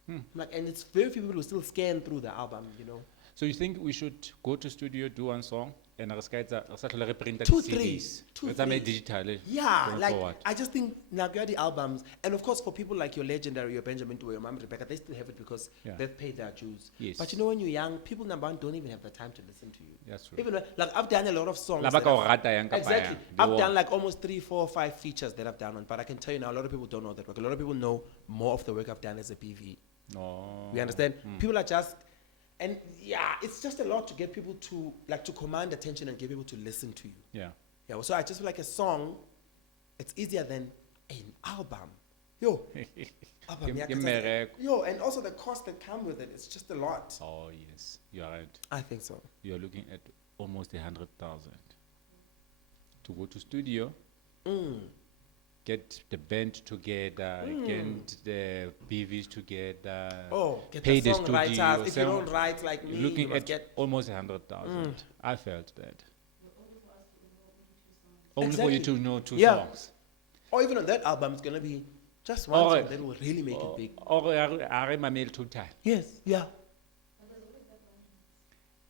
I'm like, and it's very few people who still scan through the album, you know. So you think we should go to studio, do one song, and re sa tlhole re printa 2, di-CDs? 3, 2, Re tsamaye 3. digital, Yeah, going like forward. I just think now the albums, and of course for people like your legendary, your Benjamin or your Mom Rebecca, they still have it because Yeah. they've paid their dues. Yes. But you know, when you're young, people number one don't even have the time to listen to you. That's true. Even like I've done a lot of songs. La ba that ka o I've- rata yang kapa Exactly. yang, they I've won't. done like almost 3, 4, 5 features that I've done on, but I can tell you now, a lot of people don't know that work. A lot of people know more of the work I've done as a PV. No. You understand? People are just, and yeah, it's just a lot to get people to to command attention and get people to listen to you. Yeah. Yeah, so I just feel like a song, it's easier than an album. Yo, album, Ke- yeah, ke 'cause mmereko. yo, and also the cost that come with it, it's just a lot. Oh yes, you are right. I think so. You are looking at almost 100,000 to go to studio, get the band together, get the BVs together. Oh, get pay the the songwriters. studio, If you don't write like you're me, looking you must at get. almost 100,000. I felt that. Only for Exactly. you to know 2 Yeah. songs. Or even on that album, it's gonna be just one Or- song that will really make it big. Or are mamel 2 times. Yes, yeah.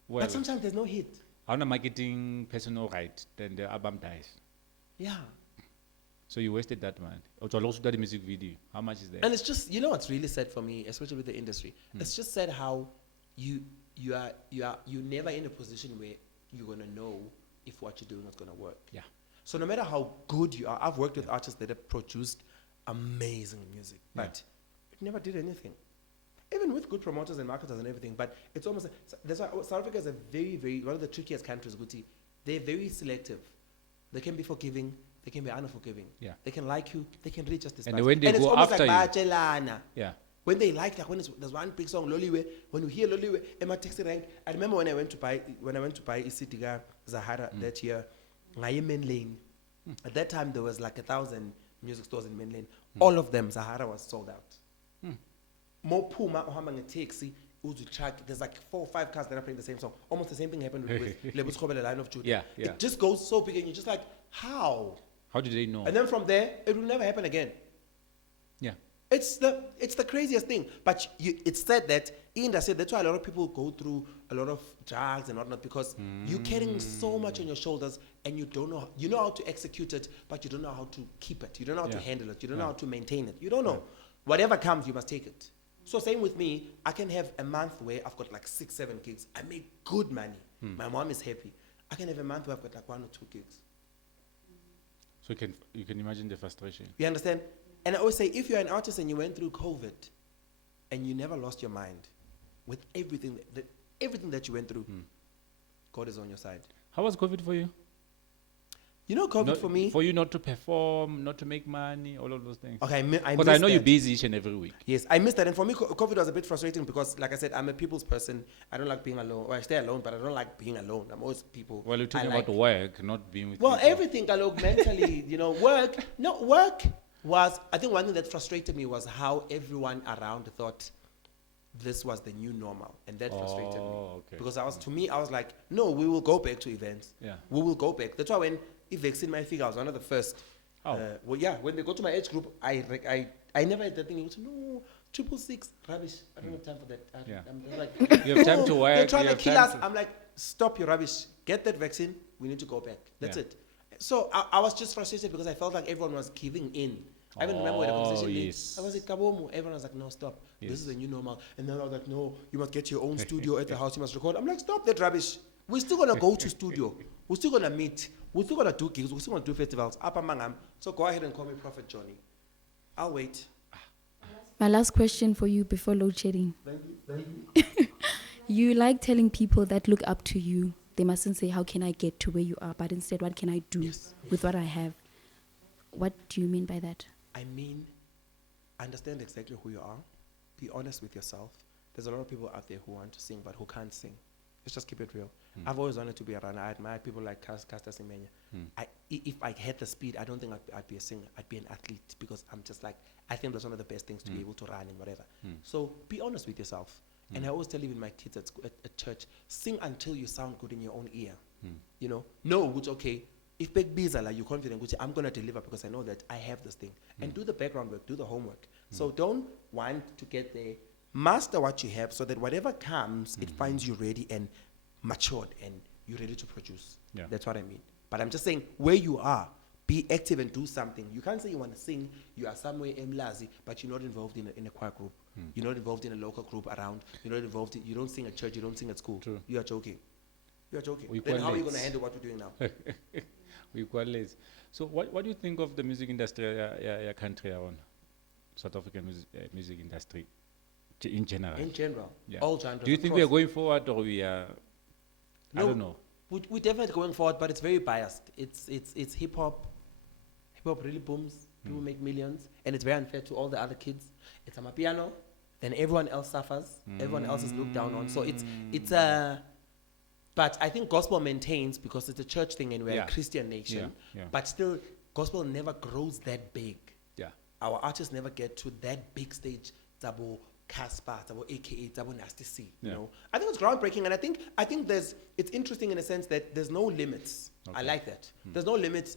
Well, But sometimes there's no hit. how a marketing person all right, then the album dies. Yeah. So you wasted that money. Also, also the music video. How much is that? And it's just, you know what's really sad for me, especially with the industry. It's just sad how you're never in a position where you're gonna know if what you're doing is gonna work. Yeah. So no matter how good you are, I've worked with artists that have produced amazing music, but it never did anything. Even with good promoters and marketers and everything, but it's almost, that's why South Africa is a very, very, one of the trickiest countries, Guti. They're very selective. They can be forgiving, they can be unforgiving. Yeah. They can like you, they can really just despise And when they it's go almost after like you- bacelana. Yeah. When they like there's one big song, Loliwe, when you hear Loliwe, Emma Taxi Rank, I remember when I went to buy Isitika Zahara that year, Ngaye Main Lane. At that time there was like 1,000 music stores in Main Lane. All of them, Zahara was sold out. More Puma or Hamang taxi, Uzu track, there's like 4 or 5 cars that are playing the same song. Almost the same thing happened with Lebus Khobele Line of Judah. Yeah, yeah. It just goes so big and you're just like, how? How did they know? And then from there, it will never happen again. Yeah. It's the craziest thing. But it's said that Inda said that's why a lot of people go through a lot of drugs and whatnot, because you're carrying so much on your shoulders and you don't know, you know how to execute it, but you don't know how to keep it. You don't know how to Yeah. handle it. You don't know how to maintain it. You don't know. Whatever comes, you must take it. So same with me. I can have a month where I've got like 6, 7 gigs. I make good money. My mom is happy. I can have a month where I've got like 1 or 2 gigs. So you can imagine the frustration. You understand? And I always say, if you're an artist and you went through COVID and you never lost your mind with everything that you went through, God is on your side. How was COVID for you? You know, COVID Not- for me. For you not to perform, not to make money, all of those things. Okay, I Because missed I know you're that. busy each and every week. Yes, I missed that. And for me, COVID was a bit frustrating because, like I said, I'm a people's person. I don't like being alone. Well, I stay alone, but I don't like being alone. I'm always people. Well, you're talking I like- about work, not being with Well, people. everything, Kalog, mentally, work. No, work was, I think one thing that frustrated me was how everyone around thought this was the new normal. And that frustrated me. Oh, okay. Because to me, I was like, no, we will go back to events. Yeah. We will go back. That's why when vaccine my figure, I was one of the first. Oh. Well, yeah, when they go to my age group, I never had that thing. You go, no, 666, rubbish. I don't have time for that. Yeah. I'm just like, You have time to They're work, trying you to have kill time us. to- I'm like, stop your rubbish. Get that vaccine. We need to go back. That's Yeah. it. So I was just frustrated because I felt like everyone was giving in. I even remember when the conversation ended, yes. I was at Kabomu. Everyone was like, no, stop. This Yes. is the new normal. And then I was like, no, you must get your own studio at the house. You must record. I'm like, stop that rubbish. We're still going to go to studio. We're still going to meet. We're still going to do gigs. We're still going to do festivals. Up among. So go ahead and call me Prophet Johnny. I'll wait. My last question for you before load shedding. Thank you. You like telling people that look up to you they mustn't say, how can I get to where you are? But instead, what can I do Yes. with what I have? What do you mean by that? I mean, understand exactly who you are. Be honest with yourself. There's a lot of people out there who want to sing but who can't sing. Let's just keep it real. I've always wanted to be a runner. I admire people like Caspper. If I had the speed, I don't think I'd be a singer. I'd be an athlete because I'm just like, I think that's one of the best things to be able to run and whatever. So be honest with yourself. And I always tell even my kids at church, sing until you sound good in your own ear. You know, which okay, if big bees are like you're confident, which I'm gonna deliver because I know that I have this thing. And do the background work, do the homework. So don't want to get there. Master what you have so that whatever comes, it finds you ready and matured and you're ready to produce. Yeah. That's what I mean. But I'm just saying, where you are, be active and do something. You can't say you want to sing, you are somewhere emlazi, but you're not involved in a choir group. You're not involved in a local group around. You're not involved you don't sing at church, you don't sing at school. True. You are joking. You are joking. We Then quite how are you late. going to handle what we're doing now? We quite lazy. So what do you think of the music industry, your country, South African music industry, in general? In general, Yeah. all genres. Do you of think we are course. going forward or we are? I No, don't know. We're definitely going forward, but it's very biased. It's hip hop. Hip hop really booms. People make millions, and it's very unfair to all the other kids. It's a piano, then everyone else suffers. Everyone else is looked down on. So it's a. But I think gospel maintains because it's a church thing and we're Yeah. a Christian nation. Yeah. But still, gospel never grows that big. Yeah. Our artists never get to that big stage. Tabo Caspper, Tabo AKA, Tabo Nasty C. You Yeah. know, I think it's groundbreaking, and I think it's interesting in a sense that there's no limits. I Okay. like that. There's no limits.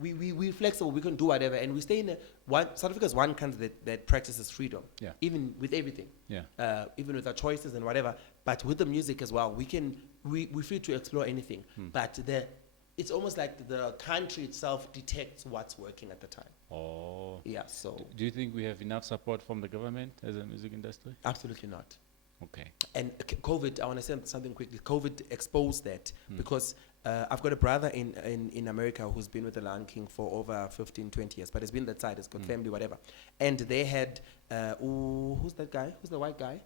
We flexible. We can do whatever, and we stay in South Africa is one country that practices freedom. Yeah. Even with everything. Yeah. Even with our choices and whatever, but with the music as well, we're free to explore anything. But it's almost like the country itself detects what's working at the time. Oh. Yeah, so Do you think we have enough support from the government as a music industry? absolutely not. Okay. And COVID, I want to say something quickly. COVID exposed that because I've got a brother in America who's been with the Lion King for over 15, 20 years, but he's been that side, he's got family, whatever. And they had, who's that guy? Who's the white guy?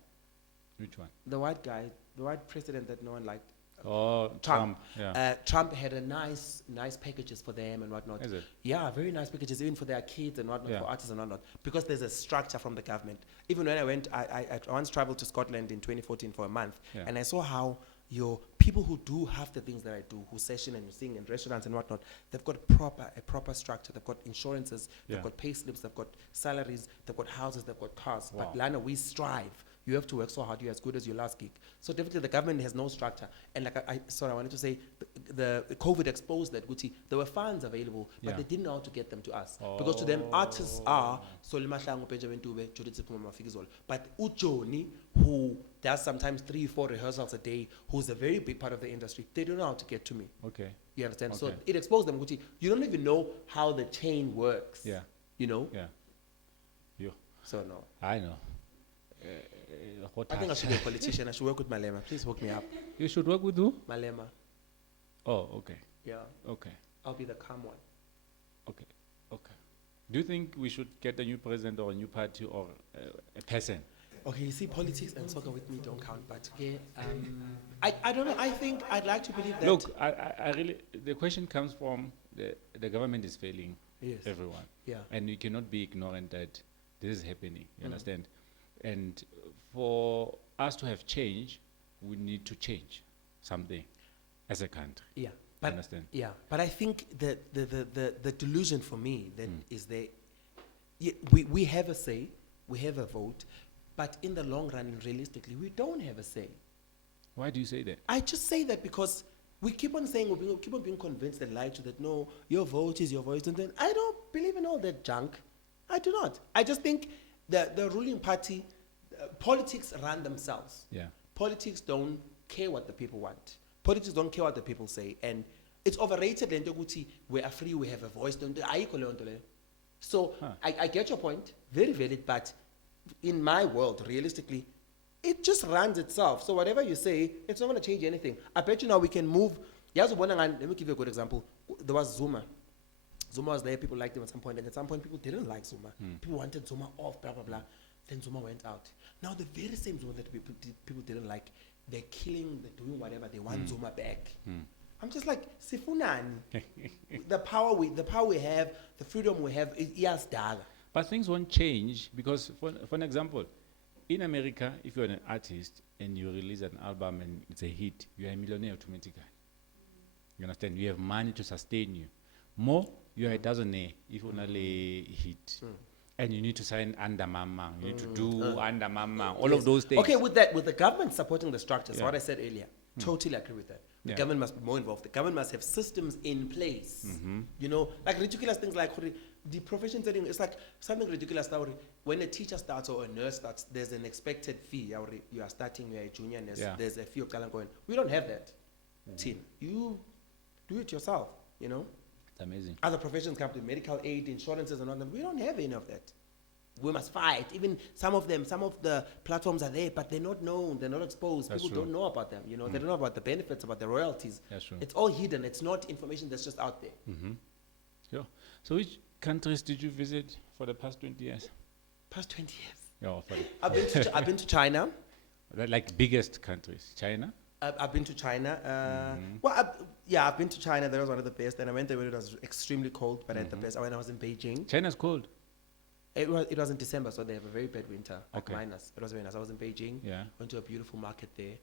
Which one? The white guy, the white president that no one liked. Oh, Trump. Yeah. Trump had a nice packages for them and whatnot. Is it? Yeah, very nice packages, even for their kids and whatnot, Yeah. for artists and whatnot, because there's a structure from the government. Even when I went, I once traveled to Scotland in 2014 for a month, Yeah. and I saw how your people who do half the things that I do, who session and sing in restaurants and whatnot, they've got a proper structure. They've got insurances, they've Yeah. got pay slips, they've got salaries, they've got houses, they've got cars. Wow. But Lana, we strive. You have to work so hard. You're as good as your last gig. So definitely the government has no structure. And like I wanted to say, the COVID exposed that. Gucci, there were funds available, but Yeah. they didn't know how to get them to us. Because to them, artists are, so but Ujoni, who does sometimes 3-4 rehearsals a day, who's a very big part of the industry, they don't know how to get to me. Okay. You understand? So Okay. it exposed them, Gucci. You don't even know how the chain works. Yeah. You know? Yeah. You. So no. I know. I think I should be a politician. I should work with Malema. Please hook me up. You should work with who? Malema. Oh, okay. Yeah. Okay. I'll be the calm one. Okay. Okay. Do you think we should get a new president or a new party or a person? Okay, you see, politics and soccer with me don't count, but okay, I don't know. I think I'd like to believe that. Look, I really, the question comes from the government is failing Yes. everyone. Yeah. And you cannot be ignorant that this is happening. You understand? And for us to have change, we need to change something as a country. Yeah. But Understand? yeah. But I think that the delusion for me that is there. Yeah, we have a say, we have a vote, but in the long run, realistically, we don't have a say. Why do you say that? I just say that because we keep on saying, we keep on being convinced and lied to that, no, your vote is your voice. And then I don't believe in all that junk. I do not. I just think the ruling party, politics run themselves. Yeah. Politics don't care what the people want. Politics don't care what the people say. And it's overrated. We are free, we have a voice. So Huh. I get your point, very valid, but in my world, realistically, it just runs itself. So whatever you say, it's not going to change anything. I bet you now we can move. Let me give you a good example. There was Zuma. Zuma was there, people liked him at some point, and at some point people didn't like Zuma. People wanted Zuma off, blah, blah, blah. Then Zuma went out. Now the very same Zuma that people didn't like, they're killing, they're doing whatever, they want Zuma back. I'm just like, Sifunani. the power we have, the freedom we have, yes, daga. But things won't change because, for an example, in America, if you're an artist and you release an album and it's a hit, you are a millionaire automatically. You understand? You have money to sustain you. More, you are a dozenaire if you only hit. And you need to sign under mama. You need to do under mama. All of those things. Okay, with the government supporting the structures, Yeah. what I said earlier, totally agree with that. The Yeah. government must be more involved. The government must have systems in place. You know, like ridiculous things like the profession setting. It's like something ridiculous now. When a teacher starts or a nurse starts, there's an expected fee. You are starting, you're a junior nurse. Yeah. There's a fee of going. We don't have that. Team, you do it yourself. You know, It's amazing. other professions come to medical aid, insurances, and all that. We don't have any of that. We must fight. Even some of the platforms are there, but they're not known. They're not exposed. That's People true. don't know about them. You know, they don't know about the benefits, about the royalties. That's true. It's all hidden. It's not information that's just out there. Yeah. So which countries did you visit for the past 20 years? Past 20 years. Yeah, for I've been to China. like biggest countries. China? I've been to China. I've been to China. That was one of the best. And I went there when it was extremely cold, but at the best. When I was in Beijing. China's cold. It was in December, so they have a very bad winter, like Okay. minus. It was very nice. I was in Beijing. Yeah. Went to a beautiful market there.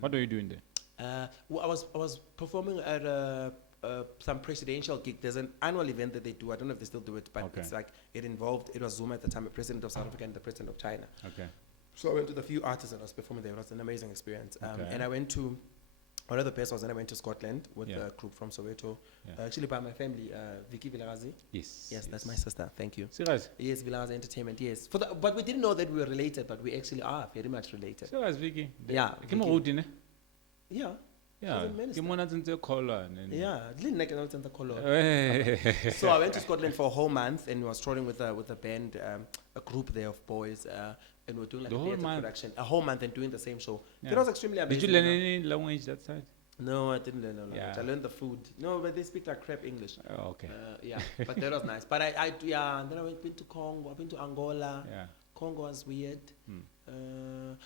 What are you doing there? Well, I was performing at some presidential gig. There's an annual event that they do. I don't know if they still do it, but Okay. it's like it was Zuma at the time, the president of South Africa and the president of China. Okay. So I went to the few artists that I was performing there. It was an amazing experience. Okay. And I went to one of the best was when I went to Scotland with Yeah. a group from Soweto, Yeah. actually by my family, Vicky Vilagazi. Yes. Yes, that's my sister. Thank you. Serious? Yes, Vilagazi Entertainment. Yes, but we didn't know that we were related, but we actually are very much related. Serious, Vicky? Yeah, Ke mo Vicky. rudi ne? Yeah. Yeah. a minister. Ke mona tsentse kholwa ne. Yeah, didn't like another center color. Eh. So I went to Scotland for a whole month and was touring with a band, a group there of boys, and we were doing like The a whole theater month? production, a whole month and doing the same show. Yeah. That was extremely amazing. Did you learn any language that side? No, I didn't learn no language. Yeah. I learned the food. No, but they speak like crap English. Oh, okay. Yeah, but that was nice. But and then been to Congo. I've been to Angola. Yeah. Congo was weird.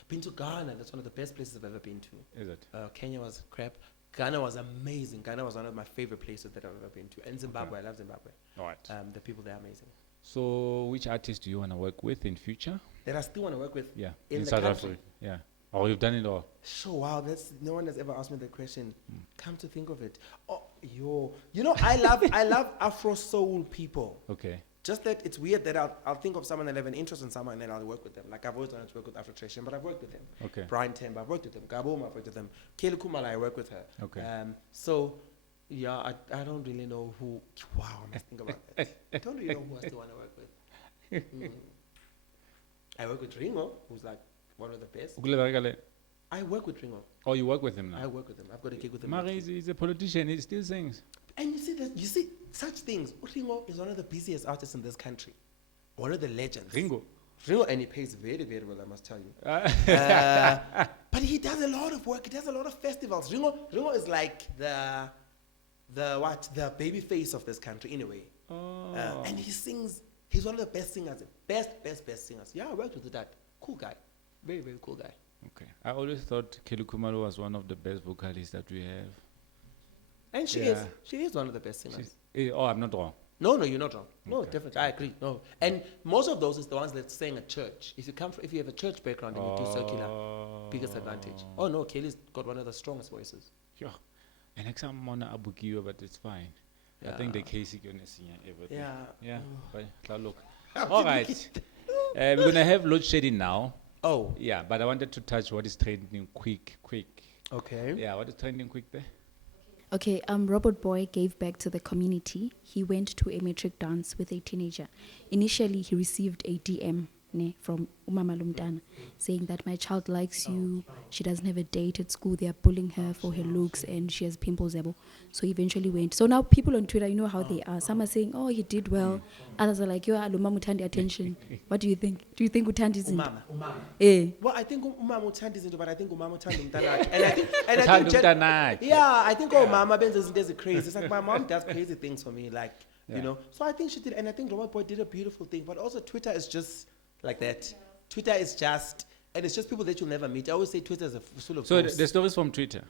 Been to Ghana. That's one of the best places I've ever been to. Is it? Kenya was crap. Ghana was amazing. Ghana was one of my favorite places that I've ever been to. And Zimbabwe, I love Zimbabwe. All right. The people there are amazing. So, which artist do you want to work with in future? That I still want to work with. Yeah. In the South country? Africa. Yeah. Or you've done it all. Sure, wow, no one has ever asked me that question. Come to think of it. Oh, you know, I love Afro soul people. Okay. Just that it's weird that I'll think of someone and have an interest in someone and then I'll work with them. Like I've always wanted to work with Afro Tradition, but I've worked with them. Okay. Brian Temba, I've worked with them. Gaboma, I've worked with them. Khumalo, I work with her. Okay. So, yeah, I don't really know who. Wow, I must think about that. I don't really know who I still want to work with. I work with Ringo, who's like one of the best. I work with Ringo. Oh, you work with him I now? work with him. I've got a gig with him. Mara next week. is a politician. He still sings. And you see such things. Ringo is one of the busiest artists in this country. One of the legends. Ringo. Ringo, and he pays very, very well, I must tell you. But he does a lot of work. He does a lot of festivals. Ringo is like the baby face of this country in a way. Oh. And he sings. He's one of the best singers. Best singers. Yeah, I worked with that. Cool guy. Very, very cool guy. Okay. I always thought Khumalo was one of the best vocalists that we have. And she Yeah. is one of the best singers. Oh, I'm not wrong. No, you're not wrong. No, Okay. definitely, I agree. No, and most of those is the ones that sing at church. If you have a church background and you do circular, biggest advantage. Oh no, Kelly's got one of the strongest voices. Yeah. And next time I'm on Abukiwa, but it's fine. I think the Casey gonna see everything. Yeah. Yeah. But look. All right. We're gonna have load shedding now. Oh, Yeah, but I wanted to touch what is trending quick. okay. Yeah, what is trending quick there? Okay, Robot Boy gave back to the community. He went to a matric dance with a teenager. Initially, he received a DM from Umama Lumtana saying that my child likes you. She doesn't have a date at school. They are bullying her for her looks and she has pimples. So he eventually went. So now people on Twitter, you know how they are. Some are saying, oh, he did well. Others are like, yo, Aluma Mutandi attention. What do you think? Do you think Utandi is Umama. Well, I think Umama Utandi is into, but I think Umama Utandi Umtanaki. And I think Umtanaki. yeah, I think Mama Benz is crazy. It's like my mom does crazy things for me, like you know. So I think she did, and I think Robot Boy did a beautiful thing. But also Twitter is just like that. Twitter is just And it's just people that you'll never meet. I always say Twitter is full of So ghosts. the stories from Twitter.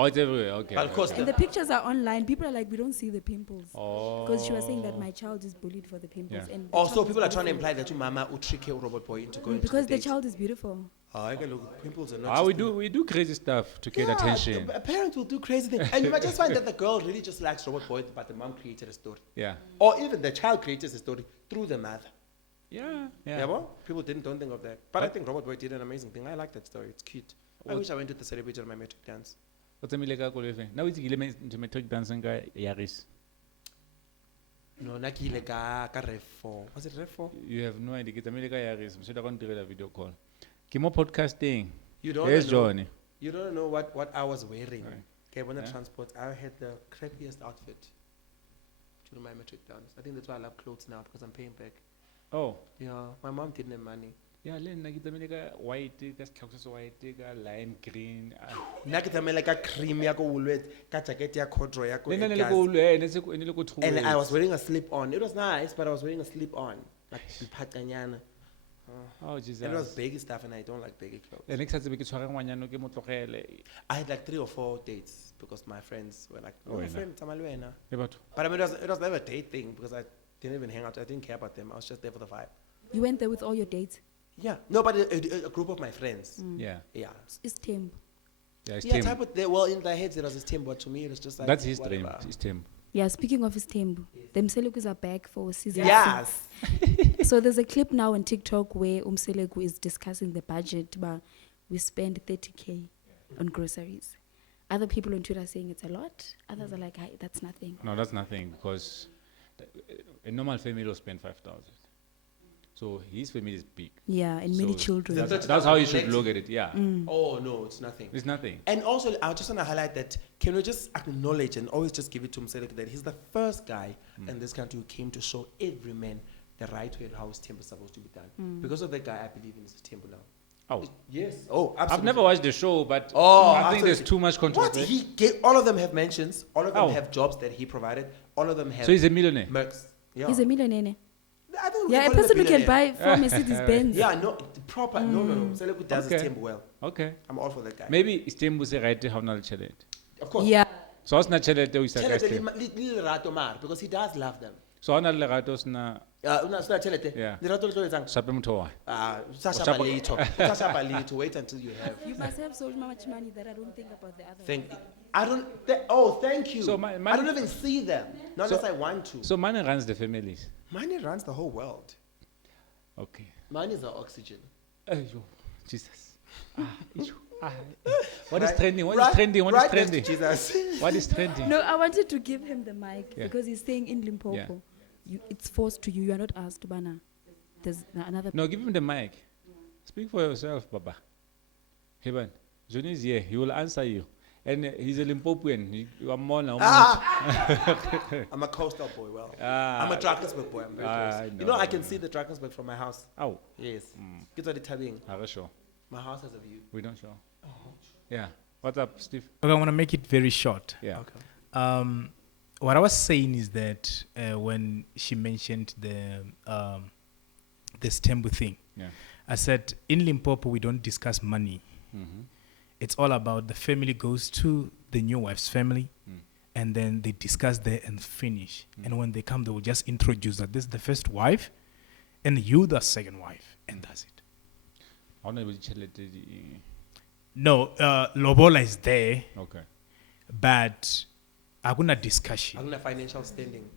Oh, it's everywhere. Okay. But of course, And the pictures are online. People are like, we don't see the pimples. Oh. Because she was saying that my child is bullied for the pimples. Yeah. And the also child people is are trying to beautiful. imply that your mama would trick your robot boy into going Because to the child is beautiful. I can look, pimples are not. Ah, just we do crazy stuff to get Yeah, attention. A parent will do crazy things, and you might just find that the girl really just likes robot boy, but the mom created a story, Yeah. or even the child created a story through the mother. Yeah. Yeah, well, people don't think of that, but I think robot boy did an amazing thing. I like that story. It's cute. I wish I went to the celebration of my metric dance. What's a mileka kolwe? Now it's gile to metric dancing guy Yaris. No, nakile ka ref 4. Was it ref 4? You have no idea. It's a mileka Yaris. I'm sure going to do a video call. Kimo podcasting. You don't Yes, know. Johnny. You don't know what I was wearing. Right. Okay, when the Yeah. transport, I had the crappiest outfit to do my metric dance. I think that's why I love clothes now because I'm paying back. Oh. Yeah, my mom didn't have money. Yeah, len na kita mileka white, ka tlhokso white, ka lime green. Nna ke tsamaya ka cream ya ko woolworth ka jacket ya cotro ya ko Le ne le Edgar's. go le ne se ne le go And I was wearing a slip on. It was nice, but I was wearing a slip on. Like iphatanyana. Oh Jesus. And it was baggy stuff and I don't like baggy clothes. Le next time ke tshwara ngwanyano ke mo tlogele. I had like 3 or 4 dates because my friends were like, Oh, "No, my wena. friend, tsamaya le wena." Le batho. But I mean, it was never a date thing because I didn't even hang out. I didn't care about them. I was just there for the vibe. You went there with all your dates. Yeah. No, but a group of my friends. Yeah. Yeah. It's Temb. Yeah, it's Yeah, Tim. type of, well, in their heads it was his team, but to me it was just like, That's his dream. whatever. His Tim. Yeah, speaking of his Temb, them Selekus are back for season Yes. 6. So there's a clip now on TikTok where Umseleku is discussing the budget, but we spend 30K on groceries. Other people on Twitter are saying it's a lot. Others are like, "Hi, that's nothing." No, that's nothing because a normal family will spend 5,000. So his family is big. Yeah, and many So children. That's how you should look at it. Yeah. Oh, no, it's nothing. It's nothing. And also, I just want to highlight that can we just acknowledge and always just give it to Mselek that he's the first guy in this country who came to show every man the right way and how his temple is supposed to be done. Because of that guy, I believe in his temple now. Oh. Yes. Oh, absolutely. I've never watched the show, but Oh, I think there's absolutely. too much What? controversy. He gave, all of them have mentions. All of them Oh. have jobs that he provided. All of them have So he's a millionaire. mercs. Yeah. He's a millionaire. I think we Yeah, a call him person who can billionaire. buy 4 Mercedes Benz. Yeah, no, proper. No, no, no. Mselek does his Okay. temple well. Okay. I'm all for that guy. Maybe it's Tim was right how not chelete. Of course. Yeah. So it's not chelete we say Tell little rato mar because he does love them. So on le gatos na Una sna tell Yeah. Lerato le tlo etsang? shape motho wa. Sasha Shapa- Palito. Sasha Palito. Wait until you have. You must have so much money that I don't think about the other Thank. I don't. Thank you. So I don't even see them. Not unless I want to. So money runs the families. Money runs the whole world. Okay. Money is our oxygen. Ayo, Jesus. What is Right- trending? What right- is trending? What is right next to trending? Jesus. What is trending? No, I wanted to give him the mic Yeah. because he's saying in Limpopo, Yeah. it's forced to you. You are not asked, Bana. There's another. No, give him the mic. Speak for yourself, Baba. Heban, Johnny is here. He will answer you. And he's a Limpopoan. You are more now. I'm a coastal boy. Well, Ah. I'm a Drakensberg boy. I'm very Ah, close. I You know, I know. can see the Drakensberg from my house. Oh, Yes. Get what it's having. are you sure? My house has a view. We don't show. Yeah. What's up, Steve? Okay, I want to make it very short. Yeah. Okay. What I was saying is that when she mentioned the Stembu thing, Yeah. I said in Limpopo we don't discuss money. Mm-hmm. It's all about the family goes to the new wife's family, and then they discuss there and finish. And when they come, they will just introduce that this is the first wife, and you the second wife, and that's it. I don't know which chelete. No, Lobola is there, Okay. but hakuna discussion. I'm gonna financial standing.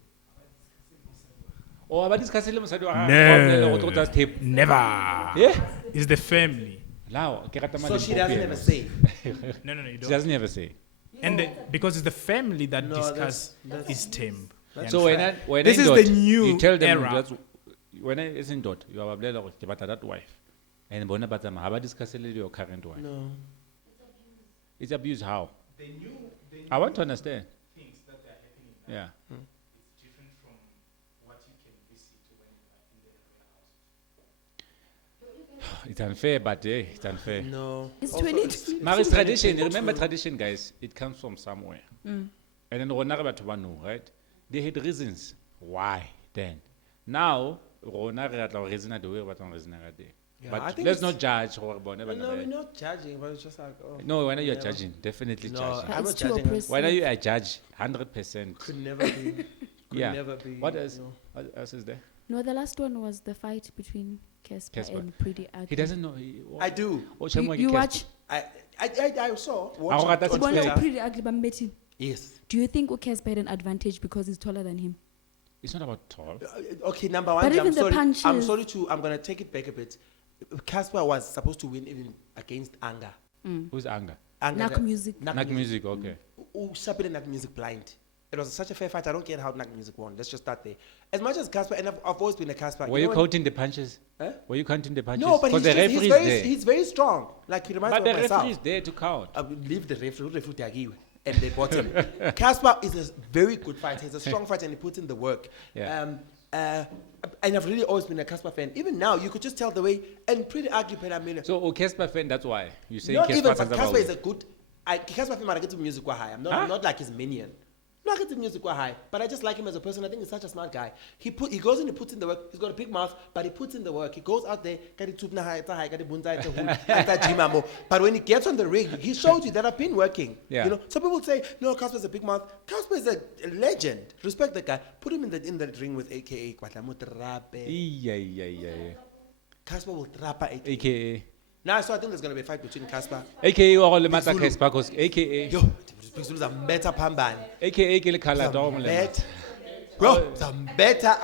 Oh, but this castle mosadi wa No. go to tape. Never. Yeah. It's the family. Now, ke rata So she doesn't have a Limpopoans. say. No, you She don't. doesn't have a say. And because it's the family that No, discuss that's- his temp. So when This is the new you tell them era. that's when I isn't dot, you are bled or that wife. And bona batama have discussed your current wife. No. It's abuse how? I want to understand. Things that are happening Yeah. it's different from what you can visit when you are in the house. It's unfair, but it's unfair. No. It's Also, 20. But it's tradition. Remember tradition, guys. It comes from somewhere. And then rona re batho ba nou, right? They had reasons why then. Now, rona re atla ho reasona the way re batlang ho reasona ka teng. Yeah, but I think let's it's- not judge. Horrible, never, No, never. we're not judging, but it's just like, oh. No, why are you never. judging? Definitely No, judging. I'm It's not too judging. oppressive. Why are you a judge? 100%. Could never be. Could Yeah. never be. What else? no. What else is there? No, the last one was the fight between Caspper Casper. and Pretty Ugly. He doesn't know. I do. You watch I saw. Our watched that's on Twitter. Bona Twitter. Pretty Ugly bambethi. Yes. Do you think Caspper had an advantage because he's taller than him? It's not about tall. Okay, number one. But I'm even the sorry. I'm punches- sorry to. I'm gonna take it back a bit. Caspper was supposed to win even against Anga. Who's Anga? Anga. Nak the- music. Nak Nak music, okay. Sharpened Nak music blind. It was such a fair fight. I don't get how Nak music won. Let's just start there. As much as Caspper, and I've always been a Caspper. Were you know counting the punches? Huh? Were you counting the punches? No, but he's, the just, referee he's is very there. he's very strong. Like he reminds But me the of myself. referee is there to count. I would leave the referee Tagiwe, and they bought him. Caspper is a very good fighter. He's a strong fighter and he puts in the work. Yeah. And I've really always been a Caspper fan. Even now, you could just tell the way, and Pretty Ugly Penamina. So, Casper fan, that's why. You say Not even, Casper but Caspper is a good. Caspper fan, I get to music qua high. I'm not like his minion. No, I get to music qua high, but I just like him as a person. I think he's such a smart guy. He goes in, he puts in the work. He's got a big mouth, but he puts in the work. He goes out there, but when he gets on the ring, he shows you that I've been working. Yeah. You know, some people say, no, Casper's a big mouth. Casper is a legend. Respect the guy. Put him in the ring with AKA Kwatlamo Trape. Yeah. Caspper will trap AKA. AKA. Now, so I think there's going to be a fight between Caspper. AKA or le mata Zulu. Casper, because AKA. Yo, Zulu's a better pamban. AKA ke le khala dom le. Bet. Bro, some better.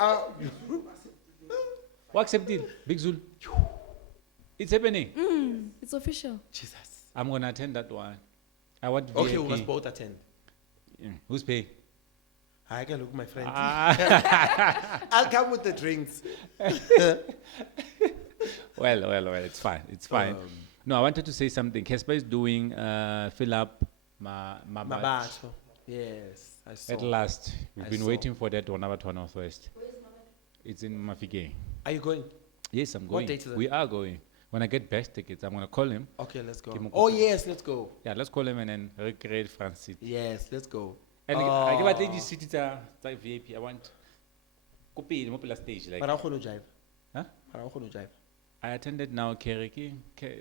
What accepted? Big Zul. It's happening. It's official. Jesus. I'm gonna attend that one. I want Okay, VIP. we must both attend. Who's paying? I can look, my friend. Ah. I'll come with the drinks. Well, it's fine. It's fine. No, I wanted to say something. Casper is doing fill up my Mabato. Yes, I saw. at last. We've I been saw. waiting for that one about Northwest. It's in Mafike. Are you going? Yes, I'm What going. date is it? We are going. When I get best tickets, I'm gonna call him. Okay, let's go. Give him a Oh, call. yes, let's go. Yeah, let's call him and then recreate France City. Yes, let's go. And I give a lady city to VIP. I want copy the mobile stage like. But I'm going to jive. Huh? But I'm going to jive. I attended now Keriki,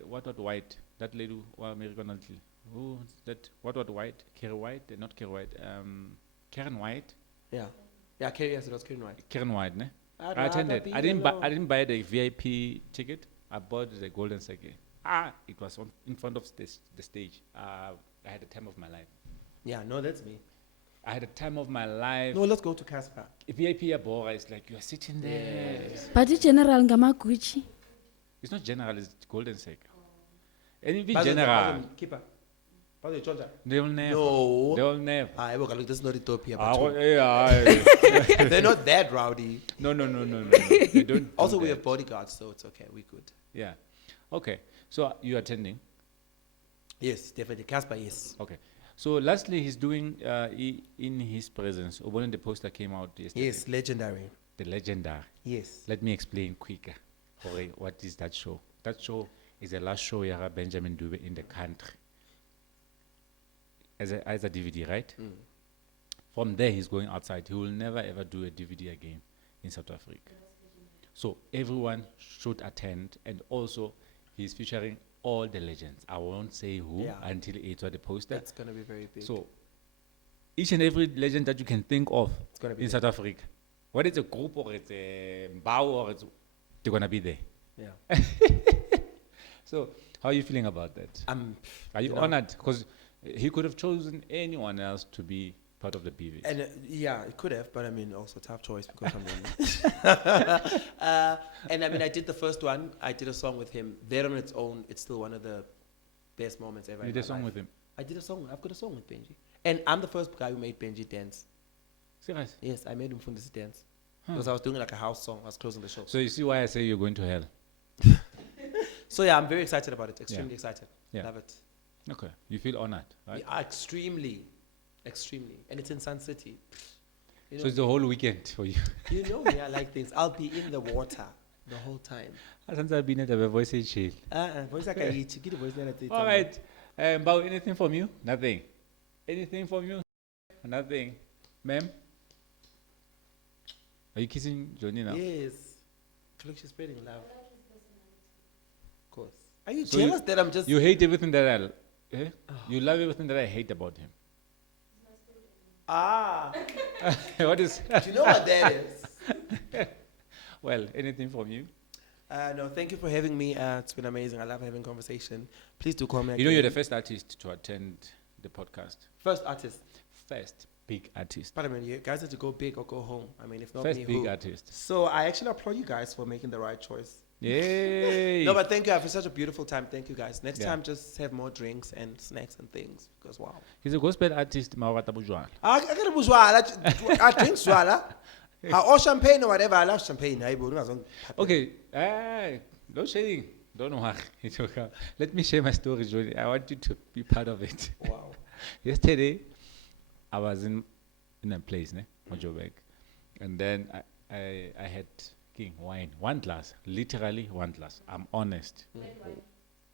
what White, that lady who American uncle. Who is that? What White? Kerry White, not Kerry White. Karen White. Yeah. Yeah, yes, it was Karen White. Karen White, ne? I'd I attended. rather I be didn't buy. alone. I didn't buy the VIP ticket. I bought the golden second. It was in front of the stage. I had the time of my life. Yeah, no, that's me. I had the time of my life. No, let's go to Caspper. VIP Abora is like you are sitting there. Yes. But the general ngamaguchi. It's not general. It's golden second. And even Bazo- general, Bazo- Keeper. Bazo Georgia. they will never. No. They will never. Look, this is not Ethiopia. Ah, But yeah. they're not that rowdy. No. They don't. Also, do we that. have bodyguards, so it's okay. We could. Yeah. Okay. So you attending? Yes, definitely. Caspper, yes. Okay. So lastly, he's doing in his presence. When the poster came out yesterday. Yes, legendary. The legendary. Yes. Let me explain quicker. Okay, what is that show? That show is the last show Yara Benjamin Dube in the country. As a DVD, right? From there, he's going outside. He will never ever do a DVD again in South Africa. So everyone should attend, and also he's featuring all the legends. I won't say who Yeah. until it's on the poster. That's going to be very big. So each and every legend that you can think of It's gonna be in there. South Africa, whether it's a group or it's a bow or it's, they're gonna be there. Yeah. So how are you feeling about that? Are you know. honored? Because he could have chosen anyone else to be part of the BV. And yeah, it could have, but I mean, also tough choice because I'm and I mean, I did the first one. I did a song with him. There on its own, it's still one of the best moments ever. You in did a my song life. with him. I did a song. I've got a song with Benji, and I'm the first guy who made Benji dance. Serious? Yes, I made him Fundisi dance Huh. because I was doing like a house song. I was closing the show. So you see why I say you're going to hell. So yeah, I'm very excited about it. Extremely excited. Yeah. Love it. Okay. You feel honored, right? Yeah, extremely, and it's in Sun City. You know, So it's the whole weekend for you. you know me. I like things. I'll be in the water the whole time. Since I've been at the voice is chill. Voice like I eat. Get the voice there. All right. Bao, anything from you? Nothing. Anything from you? Nothing. Ma'am? Are you kissing Johnny now? Yes. Look, she's spreading love. course. Are you So jealous that I'm just? You hate everything that you love everything that I hate about him. Ah, What is? do you know what that is? Well, anything from you? No, thank you for having me. It's been amazing. I love having conversation. Please do call me. You know, you're the again. first artist to attend the podcast. First artist. First big artist. But I mean, you guys have to go big or go home. I mean, if not First me, big who? artist. So I actually applaud you guys for making the right choice. Yay! No, but thank you for such a beautiful time. Thank you guys. Next Yeah. time, just have more drinks and snacks and things because wow. He's a gospel artist. Mawata bujwala. I got buzwala. I drink swala. Or champagne or whatever. I love champagne. Okay. No shading. Don't know why. It's okay. Let me share my story, Johnny. I want you to be part of it. Wow. Yesterday, I was in a place, Mojobek, and then I had wine, 1 glass, literally 1 glass. I'm honest.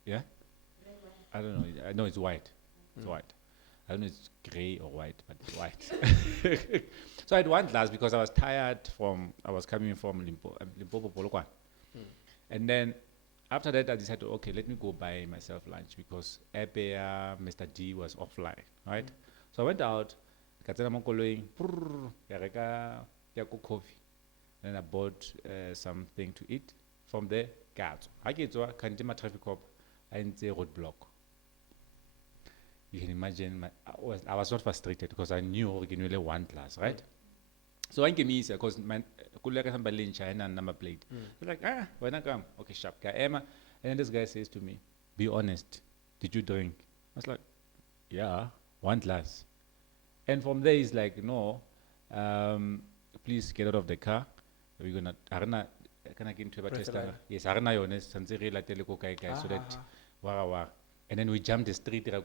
Yeah? I don't know. I know it's white. It's white. I don't know it's gray or white, but it's white. So I had 1 glass because I was tired I was coming from Limpopo, Polokwane. And then after that, I decided, okay, let me go buy myself lunch because Mr. D was offline, right? So I went out, got some coffee, then I bought something to eat. From there, I get to a traffic cop, and the roadblock. You can imagine, I was not frustrated because I knew originally 1 glass, right? So I gave me because my colleague somebody in China and number plate. They're like, when I come, okay, sharp guy, Emma. And then this guy says to me, be honest, did you drink? I was like, yeah, 1 glass. And from there he's like, no, please get out of the car. We're gonna can I get into a test? Yes, Arna honest, so that and then we jumped the street, no,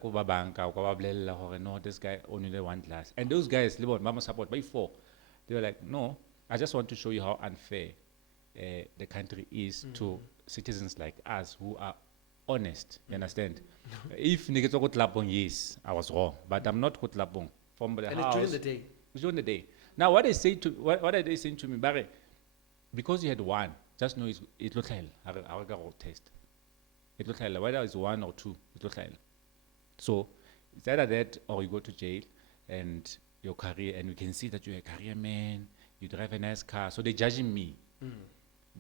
this guy only 1 glass. And those guys, Mama support by 4. They were like, no, I just want to show you how unfair the country is to citizens like us who are honest. You understand? If Nigeto Lapong, yes, I was wrong, but I'm not Lapong. From the And house. it's during the day. It's during the day. Now, what are they saying to me, Barry? Because you had 1, just know it looks like a test. It looks like whether it's 1 or 2, it looks like. So it's either that or you go to jail and your career, and we can see that you're a career man, you drive a nice car, so they're judging me.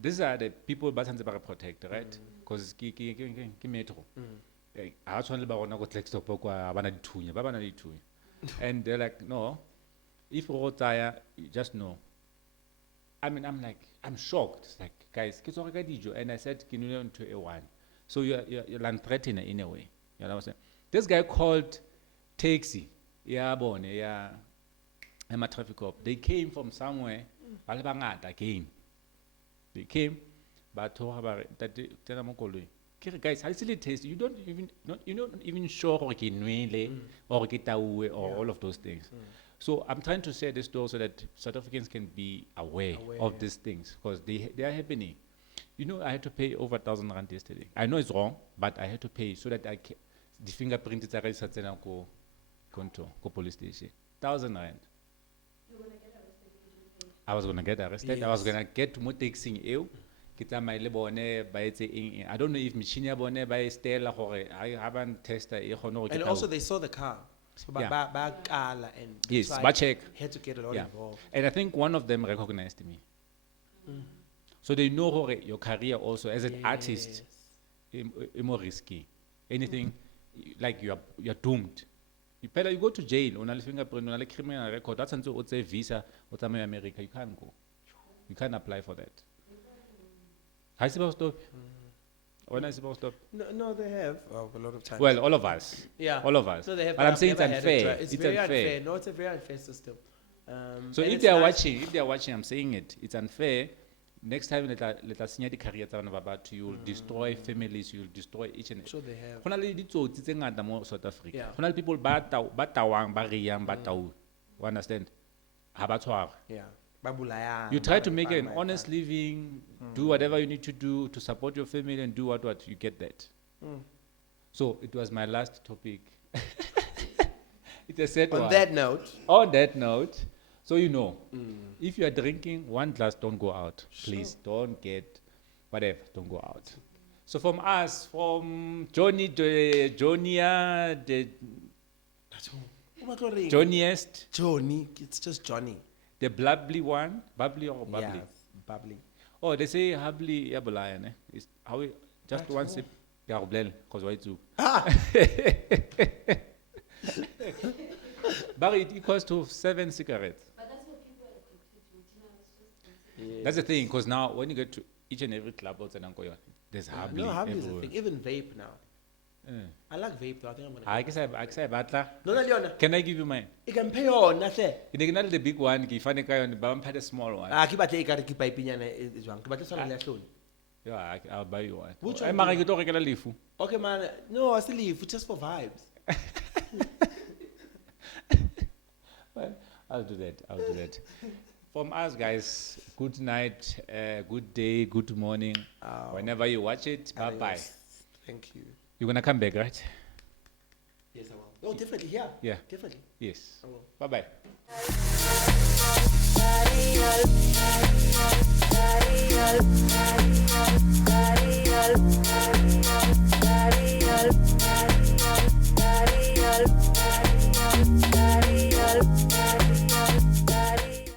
These are the people that are protect, right? Because metro. I just want to and they're like, no, if you just know. I mean, I'm shocked. It's like, guys, and I said, can you learn to A1? So you're land threatener in a way. You know what I'm saying? This guy called taxi. Yeah, I'm a traffic cop. They came from somewhere. Again. They came, but guys, how silly taste? You're not even sure or all of those things. So I'm trying to say this story so that South Africans can be aware of these things because they are happening. You know, I had to pay over 1,000 rand yesterday. I know it's wrong, but I had to pay so that the fingerprint is already go police station. 1,000 rand. You're gonna get arrested if you pay. I was gonna get arrested. Yes. I was gonna get more taxing you. I don't know if machine by Stella or I haven't tested. And also they saw the car. So and yes, so but check. Had to get a lot involved. And I think one of them recognized me. So they know your career also as an artist is more risky. Anything like you're doomed. You better you go to jail on a fingerprint on a criminal record. That's until it's a visa or America. You can't go. You can't apply for that. How is it supposed to stop? When is it supposed to stop? No, they have a lot of times. Well, all of us. Yeah. All of us. No, they have. But I'm saying it's unfair. It's very unfair. No, it's a very unfair system. So if they are watching, I'm saying it. It's unfair. Next time, let us see the career about you will destroy families. You will destroy each and. Sure, they have. South Africa. Yeah. People batawang, bariyang, batau. Understand? Habatwar. Yeah. You try to make an honest living, do whatever you need to do to support your family and do what you get that. So it was my last topic. It's a set on that note. On that note, so you know, if you are drinking 1 glass, don't go out. Sure. Please don't get whatever, don't go out. So from us, from Johnny, the Jonia, the Johnnyest, Johnny, it's just Johnny. the bubbly one, bubbly or bubbly. Yeah, bubbly. Oh, they say hubbly ya bolaya ne. Is how we just one sip ya go bolela cause why too. But it equals to 7 cigarettes. That's the thing, because now when you get to each and every club outside Ankoyo, there's hubbly No, Hubbly is a everywhere. thing. Even vape now. I like vape though. I think I'm gonna. I guess I batla. No, no, Leona. Can I give you mine? You can pay on nothing. You can not the big one, ki fane ka yone, but I'm had a small one. Ah, keep at take out keep piping and is one. But that's all I'm left. Yeah, I'll buy you one. Which I one mara do you ke to rekela lefu. Okay, man. No, I still leave just for vibes. Well, I'll do that. I'll do that. From us, guys, good night, good day, good morning. Whenever you watch it, bye bye. Adios. Thank you. You're gonna come back, right? Yes, I will. Oh, definitely. Yeah. Yeah. Definitely. Yes. I will. Bye bye.